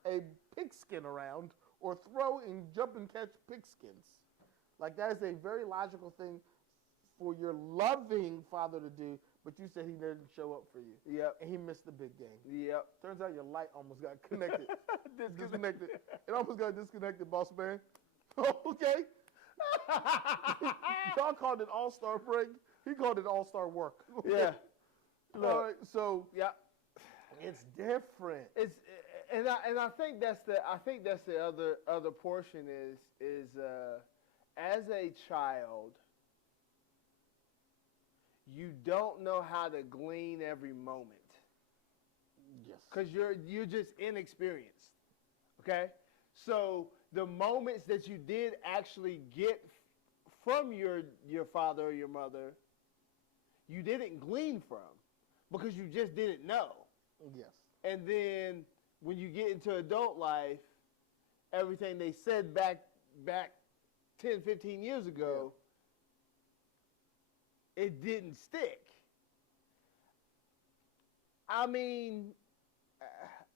a pigskin around or throw and jump and catch pigskins. Like that is a very logical thing for your loving father to do, but you said he didn't show up for you. Yep. And he missed the big game. Yep. Turns out your light almost got connected. Disconnected. It almost got disconnected, boss man. Okay. Y'all called it all-star break. He called it all-star work. Okay? Yeah. All right, so yeah, it's different. And I think that's the other portion is as a child, you don't know how to glean every moment. Yes. Because you're just inexperienced. Okay? So the moments that you did actually get from your father or your mother, you didn't glean from because you just didn't know. Yes. And then when you get into adult life, everything they said back 10, 15 years ago, it didn't stick. I mean,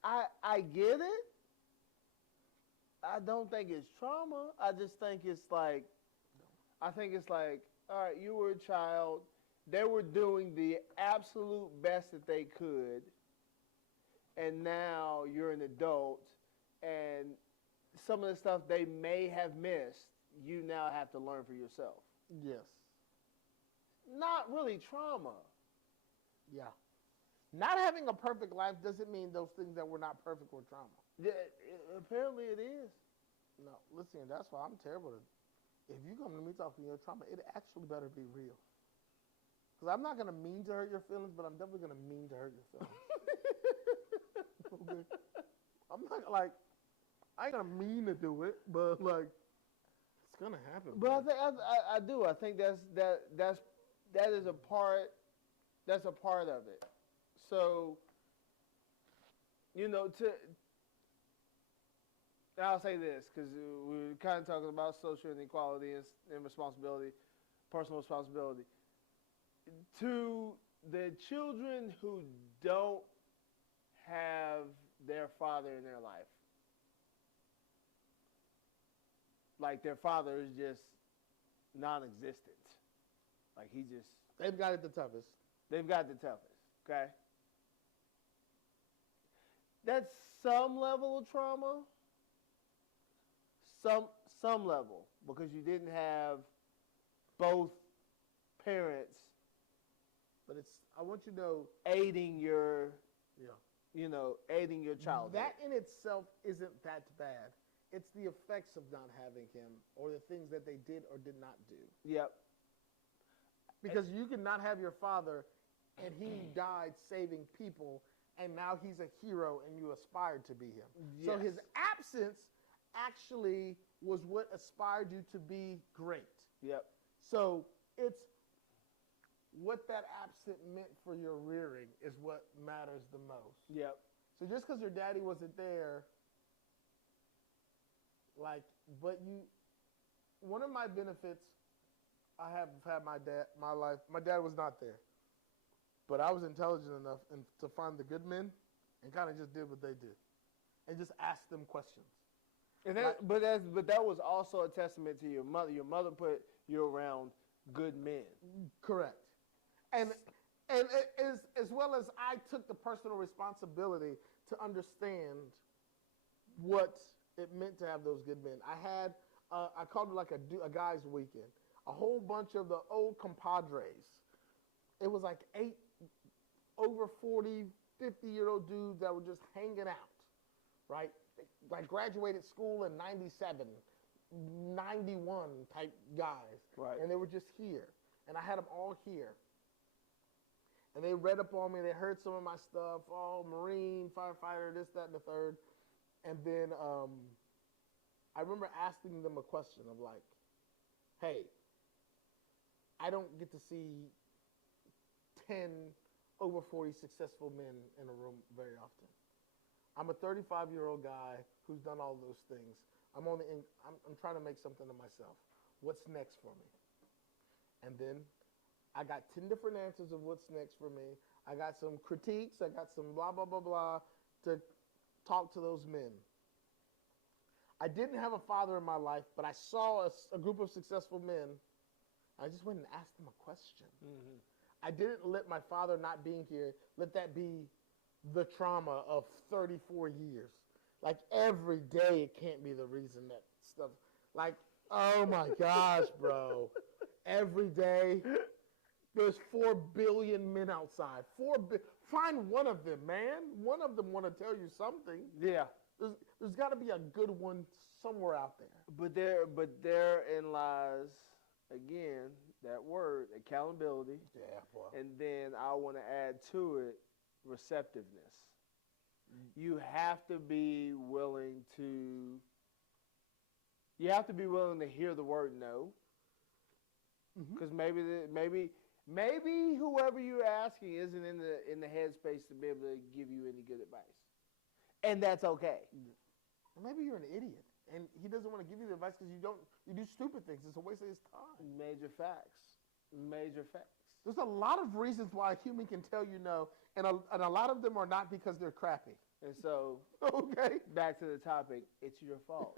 I get it. I don't think it's trauma. I just think it's like, all right, you were a child. They were doing the absolute best that they could. And now you're an adult. And some of the stuff they may have missed, you now have to learn for yourself. Yes. Not really trauma. Yeah. Not having a perfect life doesn't mean those things that were not perfect were trauma. Yeah, apparently it is. No, listen, that's why I'm terrible. If you come to me talking your trauma, it actually better be real. Because I'm not going to mean to hurt your feelings, but I'm definitely going to mean to hurt your feelings. Okay? I'm not like, I ain't going to mean to do it, but like, it's going to happen. But I do. I think that is a part. That's a part of it. So, I'll say this because we're kind of talking about social inequality and responsibility, personal responsibility. To the children who don't have their father in their life, like their father is just non-existent. Like they've got it the toughest. They've got the toughest, okay? That's some level of trauma. Some level, because you didn't have both parents. But I want you to know, aiding your childhood. That in itself isn't that bad. It's the effects of not having him or the things that they did or did not do. Yep. Because you can not have your father and he died saving people and now he's a hero and you aspired to be him. Yes. So his absence actually was what aspired you to be great. Yep. So it's what that absence meant for your rearing is what matters the most. Yep. So just because your daddy wasn't there, one of my benefits I have had my dad was not there. But I was intelligent enough to find the good men and kind of just did what they did. And just asked them questions. And but that was also a testament to your mother. Your mother put you around good men. Correct. And as well as I took the personal responsibility to understand what it meant to have those good men. I called it like a guy's weekend. A whole bunch of the old compadres. It was like 8 over 40, 50-year-old dudes that were just hanging out, right? Like graduated school in 97, 91 type guys. Right. And they were just here. And I had them all here. And they read up on me. They heard some of my stuff. Oh, Marine, firefighter, this, that, and the third. And then I remember asking them a question of like, hey, I don't get to see 10 over 40 successful men in a room very often. I'm a 35-year-old guy who's done all those things. I'm trying to make something of myself. What's next for me? And then I got 10 different answers of what's next for me. I got some critiques. I got some blah, blah, blah, blah to talk to those men. I didn't have a father in my life, but I saw a group of successful men. I just went and asked them a question. Mm-hmm. I didn't let my father not being here, let that be the trauma of 34 years. Like every day it can't be the reason that stuff, like, oh my gosh, bro. Every day there's 4 billion men outside. Find one of them, man. One of them want to tell you something. Yeah. There's got to be a good one somewhere out there. But therein lies, again, that word, accountability. Yeah, boy. And then I want to add to it receptiveness. You have to be willing to hear the word no. Because maybe whoever you're asking isn't in the headspace to be able to give you any good advice. And that's okay. Maybe you're an idiot, and he doesn't want to give you the advice because you do stupid things. It's a waste of his time. Major facts. There's a lot of reasons why a human can tell you no, and a lot of them are not because they're crappy. And so, okay, back to the topic, it's your fault.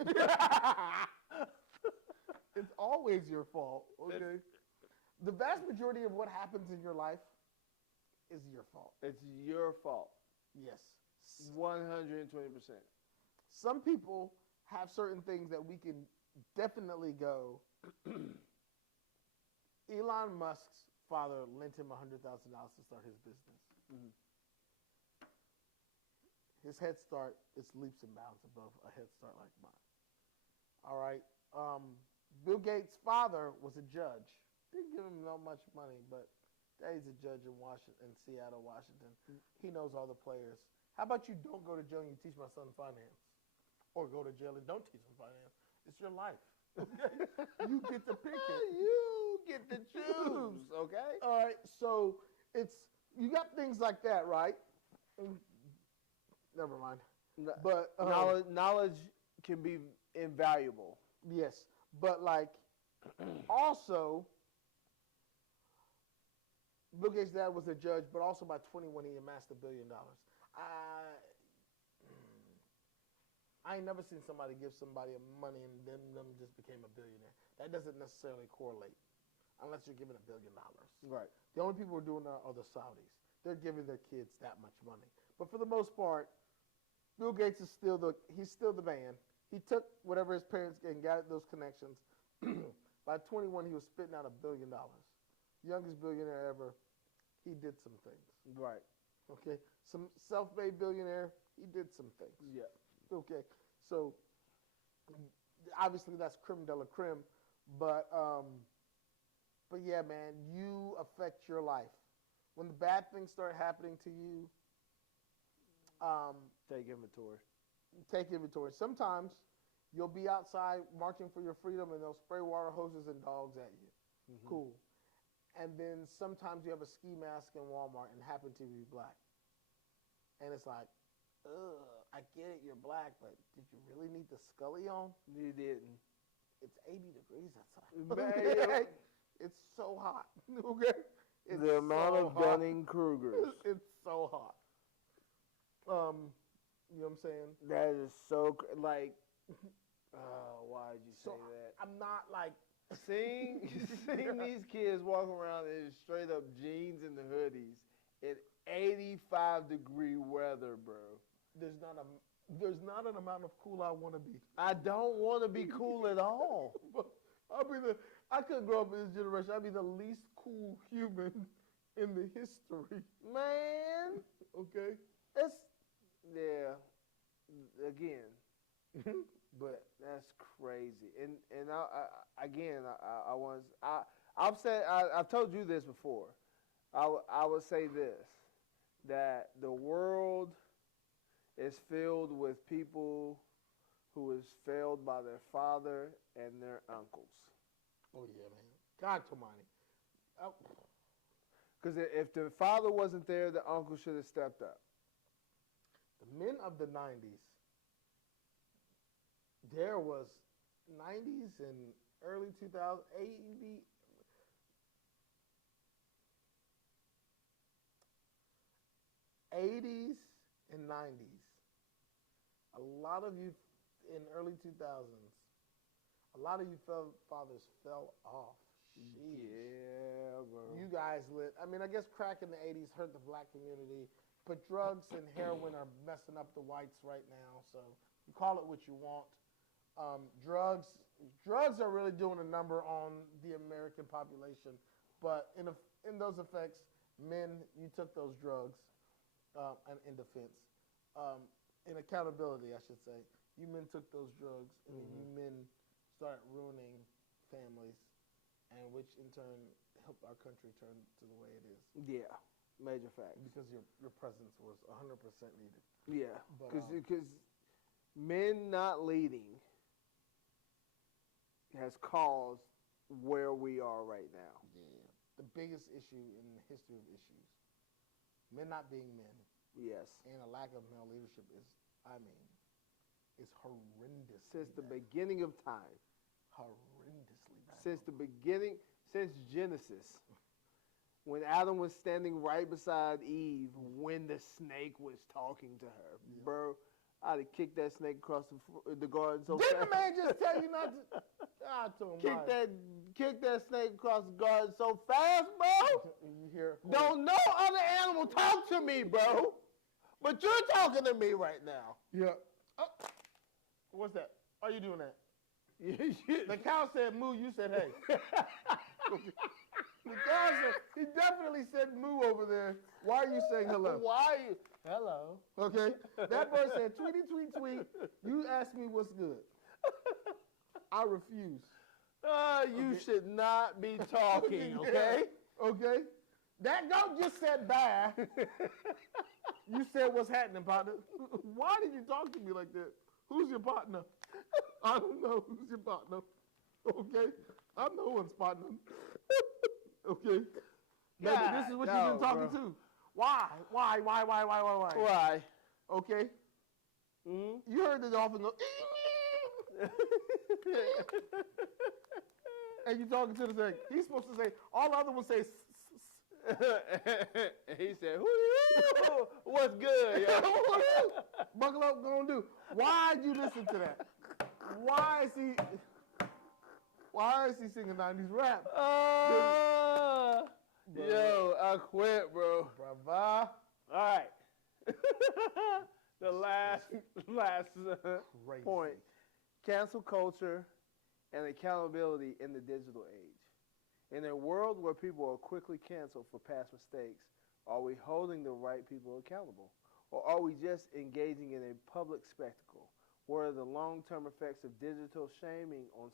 It's always your fault, okay? The vast majority of what happens in your life is your fault. It's your fault. Yes. 120%. Some people have certain things that we can definitely go. Elon Musk's father lent him $100,000 to start his business. Mm-hmm. His head start is leaps and bounds above a head start like mine. All right. Bill Gates' father was a judge. Didn't give him no much money, but he's a judge in Seattle, Washington. He knows all the players. How about you don't go to jail and you teach my son finance? Or go to jail and don't teach him finance. It's your life. Okay? You get to pick it. You get to choose, okay? All right, so you got things like that, right? Never mind. But knowledge can be invaluable. Yes, but like also, Bill Gates' dad was a judge, but also by 21 he amassed $1 billion. I ain't never seen somebody give somebody money and then them just became a billionaire. That doesn't necessarily correlate unless you're giving $1 billion. Right. The only people who are doing that are the Saudis. They're giving their kids that much money. But for the most part, Bill Gates is still the man. He took whatever his parents gave and got those connections. By 21, he was spitting out $1 billion. Youngest billionaire ever. He did some things. Right. Okay. Some self-made billionaire. He did some things. Yeah. Okay. So obviously that's creme de la creme, but yeah, man, you affect your life. When the bad things start happening to you, take inventory. Take inventory. Sometimes you'll be outside marching for your freedom and they'll spray water hoses and dogs at you. Mm-hmm. Cool. And then sometimes you have a ski mask in Walmart and happen to be black. And it's like, I get it, you're black, but did you really need the Scully on? You didn't. It's 80 degrees outside. It's so hot. Okay? It's the amount of Dunning-Krugers. It's so hot. You know what I'm saying? That is so, why did you say that? I'm not like... Seeing these kids walking around in straight up jeans and the hoodies in 85-degree weather, bro. There's not an amount of cool I want to be. I don't want to be cool at all. I couldn't grow up in this generation. I'd be the least cool human in the history. Man. Okay? Again. But that's crazy. And I've told you this before. I would say this, that the world is filled with people who is failed by their father and their uncles. Oh yeah, man. God Almighty. Oh, Because if the father wasn't there, the uncle should have stepped up. the men of the '90s. There was '90s and early 2000s, '80s and '90s. A lot of you in early 2000s. A lot of you fathers fell off. Sheesh. Yeah, bro. You guys lit. I mean, I guess crack in the '80s hurt the black community, but drugs and heroin are messing up the whites right now. So you call it what you want. Drugs are really doing a number on the American population. But in those effects, men, you took those drugs, and in defense, in accountability, I should say, you men took those drugs, and you men started ruining families, and which in turn helped our country turn to the way it is. Yeah, major facts. Because your presence was 100% needed. Yeah, But, because men not leading has caused where we are right now. Yeah. The biggest issue in the history of issues. Men not being men Yes. and a lack of male leadership is horrendous. Since the beginning of time. Horrendously bad. Since the beginning, since Genesis, when Adam was standing right beside Eve, when the snake was talking to her, bro, I'd have kicked that snake across the garden so Didn't fast. the man just tell you not to? I told him Kick that snake across the garden so fast, bro. You hear? Don't no other animal talk to me, bro. But you're talking to me right now. Yeah. Oh, what's that? Are you doing that? The cow said moo. You said hey. The cow said, he definitely said moo over there. Why are you saying hello? Why are you? Hello. Okay. That bird said tweety tweet tweet. You asked me what's good. I refuse. You should not be talking, okay? Okay. That goat just said bye. You said what's happening, partner. Why did you talk to me like that? Who's your partner? I don't know. Who's your partner? Okay. I'm no one's partner. Okay. Maybe this is what you've been talking to. Why? Why? Okay. Mm-hmm. You heard the dolphin go, and you talking to the thing. He's supposed to say, all the other ones say, He said, what's good, yo? Buckle up, gonna do. Why'd you listen to that? Why is he singing 90s rap? Yo, I quit, bro. Brava. All right. The last Crazy. point. Cancel culture and accountability in the digital age. In a world where people are quickly canceled for past mistakes, are we holding the right people accountable? Or are we just engaging in a public spectacle? What are the long-term effects of digital shaming on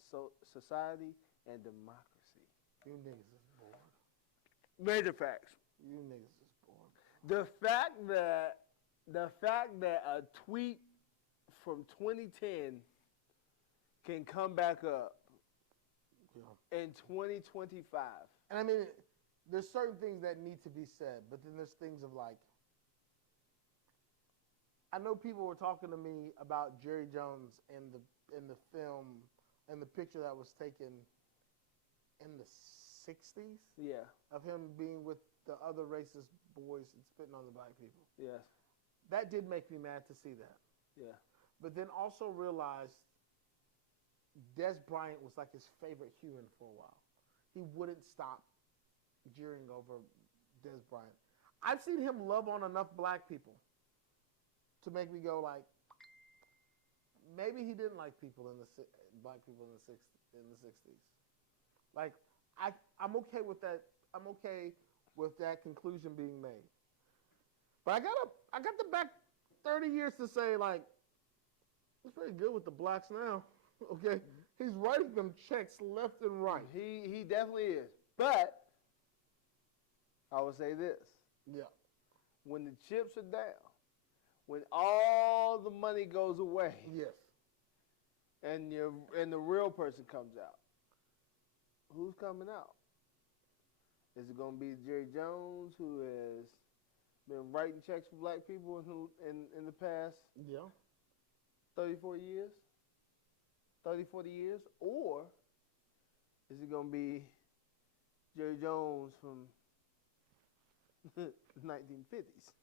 society and democracy? You niggas is bored. Major facts. You niggas is bored. The fact that a tweet from 2010 can come back up in 2025. And I mean, there's certain things that need to be said, but then there's things of like, I know people were talking to me about Jerry Jones in the film and the picture that was taken in the 60s. Yeah. Of him being with the other racist boys and spitting on the black people. Yes. That did make me mad to see that. Yeah. But then also realized Des Bryant was like his favorite human for a while. He wouldn't stop jeering over Des Bryant. I've seen him love on enough black people to make me go like, maybe he didn't like black people in the 60s. Like, I'm okay with that. I'm okay with that conclusion being made. But I got the back 30 years to say, like, it's pretty good with the blacks now. Okay? He's writing them checks left and right. He definitely is. But I would say this. Yeah. When the chips are down, when all the money goes away, Yes. and the real person comes out, who's coming out? Is it going to be Jerry Jones, who has been writing checks for black people in the past Yeah. 30, 40 years? 30, 40 years? Or is it going to be Jerry Jones from the 1950s?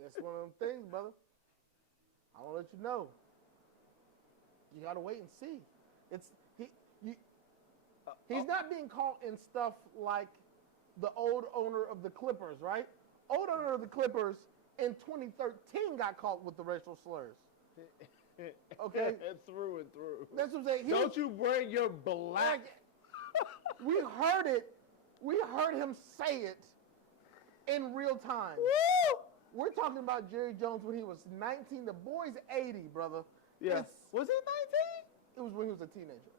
That's one of them things, brother. I want to let you know. You got to wait and see. He's not being caught in stuff like the old owner of the Clippers, right? Old owner of the Clippers in 2013 got caught with the racial slurs. Okay? Through and through. That's what I'm saying. Don't you bring your black. We heard it. We heard him say it in real time. Woo! We're talking about Jerry Jones when he was 19. The boy's 80, brother. Yeah. Was he 19? It was when he was a teenager.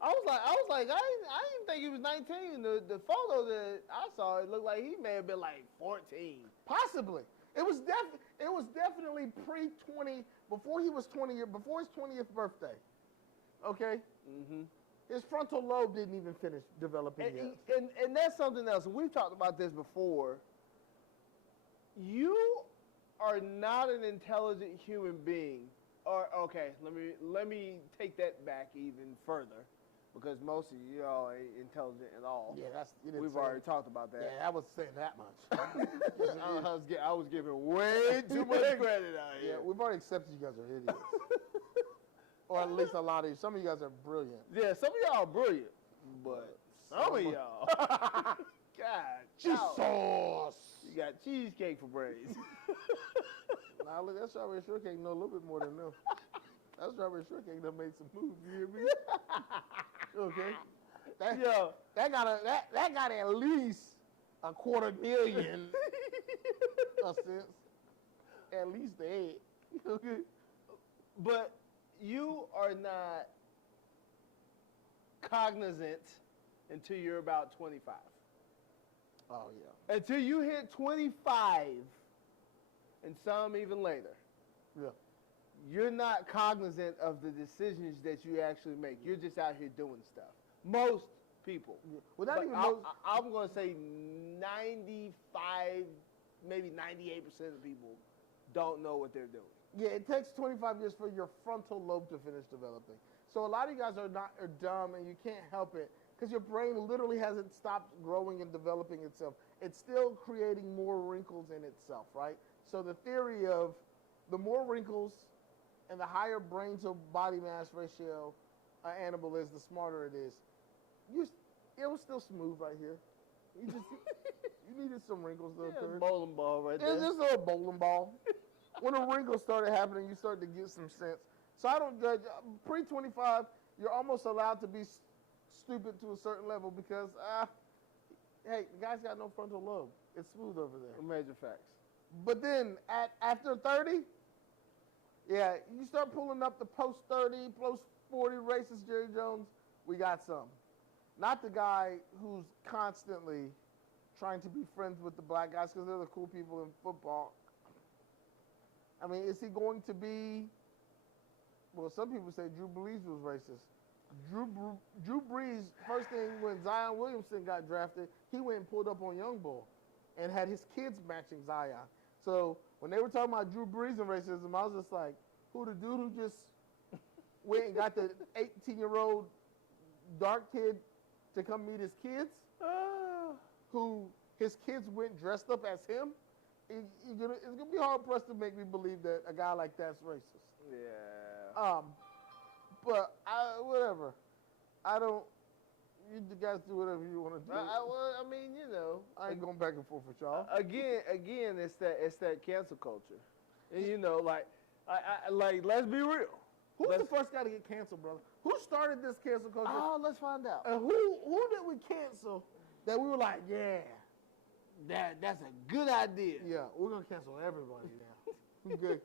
I was like, I didn't think he was 19. The photo that I saw, it looked like he may have been like 14. Possibly. It was definitely pre-20, before he was 20 before his 20th birthday. Okay? Mm-hmm. His frontal lobe didn't even finish developing yet. And that's something else. And we've talked about this before. You are not an intelligent human being. Or okay, let me take that back even further, because most of y'all ain't intelligent at all. Yeah, we've already talked about that. Yeah, I was saying that much. I was giving way too much credit out here. Yeah, we've already accepted you guys are idiots. Or at least a lot of you. Some of you guys are brilliant. Yeah, some of y'all are brilliant, but some of y'all, God, Jesus. You got cheesecake for brains. Nah, look, that strawberry shortcake know a little bit more than them. That strawberry shortcake done made some moves. You hear me? Okay. That got at least $250,000 a cents. At least the 8. Okay. But you are not cognizant until you're about 25. Oh yeah. Until you hit 25, and some even later. Yeah. You're not cognizant of the decisions that you actually make. You're just out here doing stuff. Most people. Yeah. Well, not even I'm going to say 95, maybe 98% of people don't know what they're doing. Yeah, it takes 25 years for your frontal lobe to finish developing. So a lot of you guys are dumb, and you can't help it because your brain literally hasn't stopped growing and developing itself. It's still creating more wrinkles in itself, right? So the theory of the more wrinkles and the higher brain to body mass ratio an animal is, the smarter it is. It was still smooth right here. You needed some wrinkles to occur. Bowling ball right there. It's just a little bowling ball. When the wrinkles started happening, you start to get some sense. So I don't judge. Pre-25, you're almost allowed to be stupid to a certain level because, hey, the guy's got no frontal lobe. It's smooth over there. Major facts. But then after 30, yeah, you start pulling up the post-30, post-40 racist Jerry Jones, we got some. Not the guy who's constantly trying to be friends with the black guys because they're the cool people in football. I mean, is he going to be, well, some people say Drew Brees was racist. Drew Brees, first thing when Zion Williamson got drafted, he went and pulled up on Young Bull and had his kids matching Zion. So when they were talking about Drew Brees and racism, I was just like, who the dude who just went and got the 18-year-old dark kid to come meet his kids? Who his kids went dressed up as him? It's going to be hard pressed to make me believe that a guy like that's racist. Yeah. But whatever. You guys do whatever you want to do. I mean, you know, I ain't going back and forth with y'all. Again, it's that cancel culture, and you know, like let's be real. Who's the first guy to get canceled, brother? Who started this cancel culture? Oh, let's find out. And who did we cancel that we were like, yeah, that's a good idea. Yeah, we're gonna cancel everybody now. Good.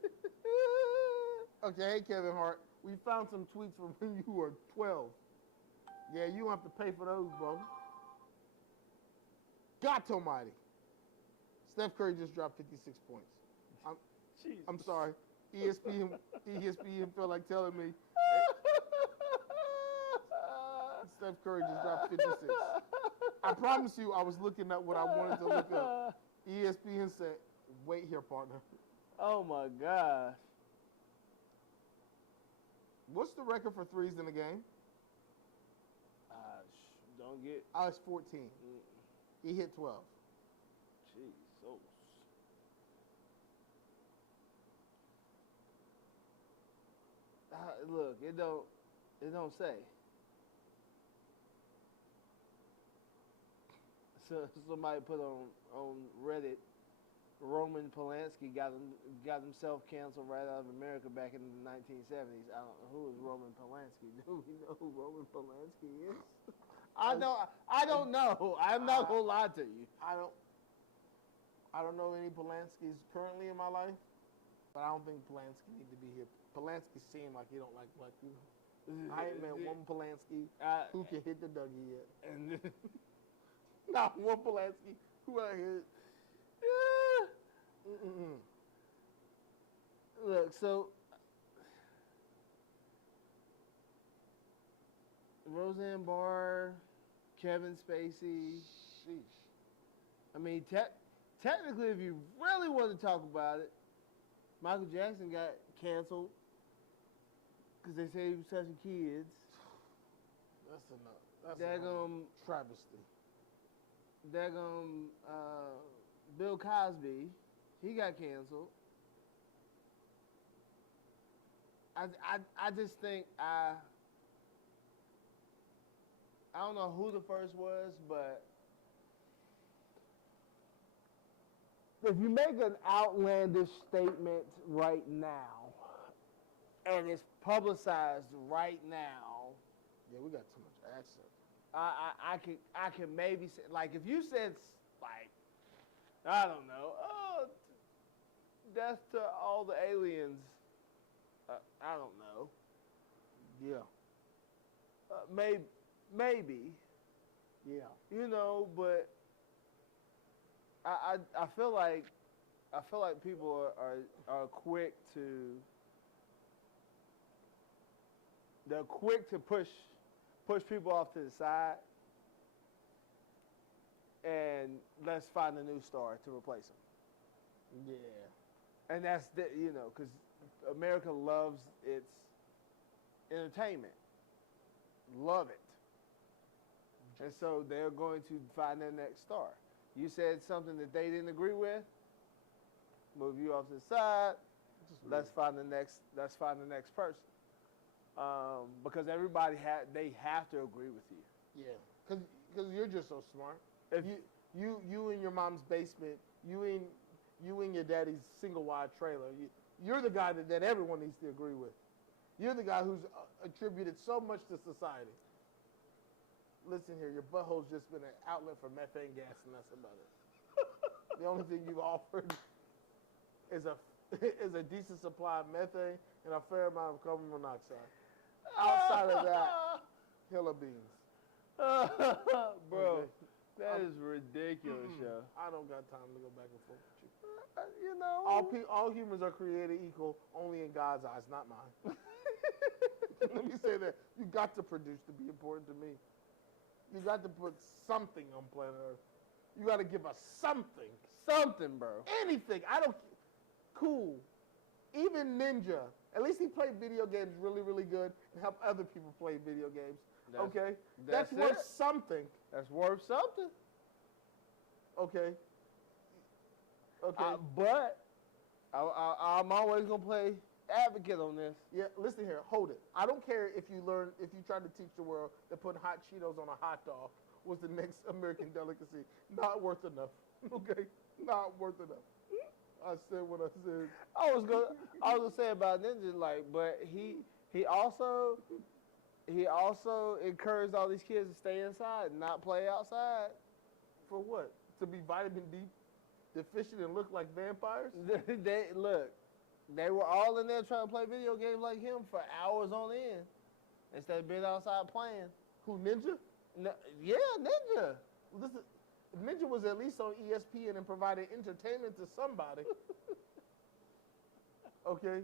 Okay, hey Kevin Hart, we found some tweets from when you were 12. Yeah, you don't have to pay for those, bro. God almighty. Steph Curry just dropped 56 points. Jesus. I'm sorry. ESPN felt like telling me Steph Curry just dropped 56. I promise you, I was looking up what I wanted to look up. ESPN said, "Wait here, partner." Oh my gosh. What's the record for threes in the game? Don't get. It's 14. He hit 12. Jesus. Look, it don't say. So somebody put on Reddit, Roman Polanski got himself canceled right out of America back in the 1970s. I don't know who is Roman Polanski. Do we know who Roman Polanski is? I don't know. I'm not gonna lie to you. I don't know any Polanskis currently in my life, but I don't think Polanski need to be here. Polanski seemed like he don't like black people. I ain't met one Polanski who can hit the Dougie yet. And not one Polanski who out here. Look, so Roseanne Barr, Kevin Spacey. Sheesh. I mean, technically, if you really want to talk about it, Michael Jackson got canceled because they say he was touching kids. That's enough. That's Daggum travesty. Bill Cosby, he got canceled. I just think I don't know who the first was, but if you make an outlandish statement right now and it's publicized right now, yeah, we got too much access. I can maybe say, like, if you said, like, I don't know, death to all the aliens, I don't know. Yeah. Maybe. Yeah. You know, but I feel like people are quick to push people off to the side and let's find a new star to replace them. Yeah. And that's because America loves its entertainment. Love it. And so they're going to find their next star. You said something that they didn't agree with, move you off to the side. Let's find the next person. Because everybody they have to agree with you. Yeah, because you're just so smart. If you in your mom's basement, you in your daddy's single wide trailer, you're the guy that everyone needs to agree with. You're the guy who's attributed so much to society. Listen here, your butthole's just been an outlet for methane gas, and that's about it. The only thing you've offered is a decent supply of methane and a fair amount of carbon monoxide. Outside of that, hella beans. Bro, that is ridiculous, yo. I don't got time to go back and forth with you. You know, all humans are created equal, only in God's eyes, not mine. Let me say that. You got to produce to be important to me. You got to put something on planet Earth. You got to give us something. Something, bro. Anything. Cool. Even Ninja. At least he played video games really, really good and helped other people play video games. That's worth something. That's worth something. Okay. But I'm always going to play advocate on this. Yeah, listen here. Hold it. I don't care if you try to teach the world that putting hot Cheetos on a hot dog was the next American delicacy. Not worth enough. Okay? Not worth enough. I said what I said. I was gonna say about Ninja, but he also encouraged all these kids to stay inside and not play outside. For what? To be vitamin D deficient and look like vampires? They were all in there trying to play video games like him for hours on end instead of being outside playing. Who, Ninja? No, yeah, Ninja. Listen, Ninja was at least on ESPN and provided entertainment to somebody. Okay.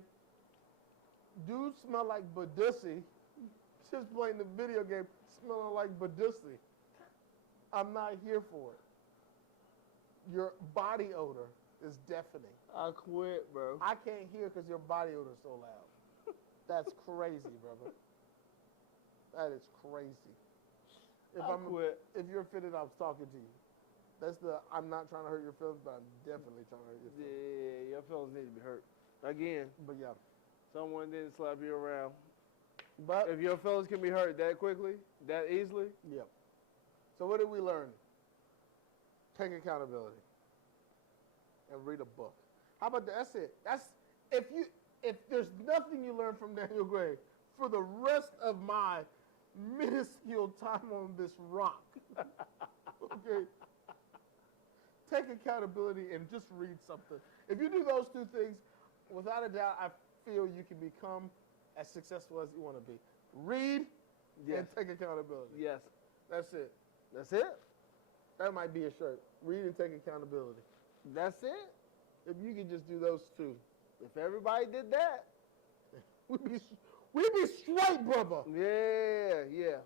Dude smell like Badussi. Just playing the video game, smelling like Badussi. I'm not here for it. Your body odor is deafening. I quit, bro. I can't hear because your body odor is so loud. That's crazy, brother. That is crazy. I quit. If you're offended, I was talking to you. I'm not trying to hurt your feelings, but I'm definitely trying to hurt your feelings. Yeah, your feelings need to be hurt. Again, But yeah. someone didn't slap you around. But If your feelings can be hurt that quickly, that easily, yeah. So what did we learn? Take accountability and read a book. How about that? That's it. That's if there's nothing you learn from Daniel Gray for the rest of my minuscule time on this rock. Okay. Take accountability and just read something. If you do those two things, without a doubt, I feel you can become as successful as you want to be. Read and take accountability. yes. That's it. That's it. That might be a shirt. Read and take accountability. That's it. If you could just do those two, If everybody did that, we'd be straight, brother. yeah.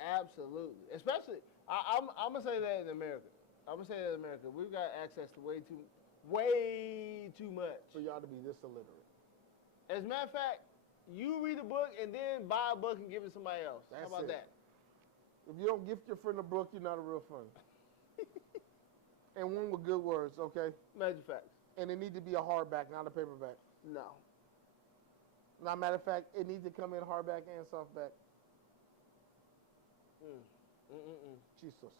Absolutely. Especially, I'm going to say that in America. We've got access to way too much. For y'all to be this illiterate. As a matter of fact, you read a book and then buy a book and give it to somebody else. That's How about it. that? If you don't gift your friend a book, you're not a real friend. And one with good words, okay? Major facts. And it need to be a hardback, not a paperback. No. Not matter of fact, it needs to come in hardback and softback. Jesus.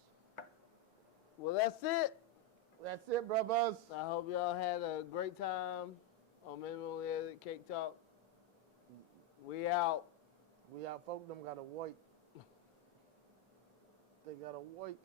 Well, that's it. That's it, brothers. I hope y'all had a great time on Minimally Edited Cake Talk. We out. We out, folk. Them got a white. They got a white.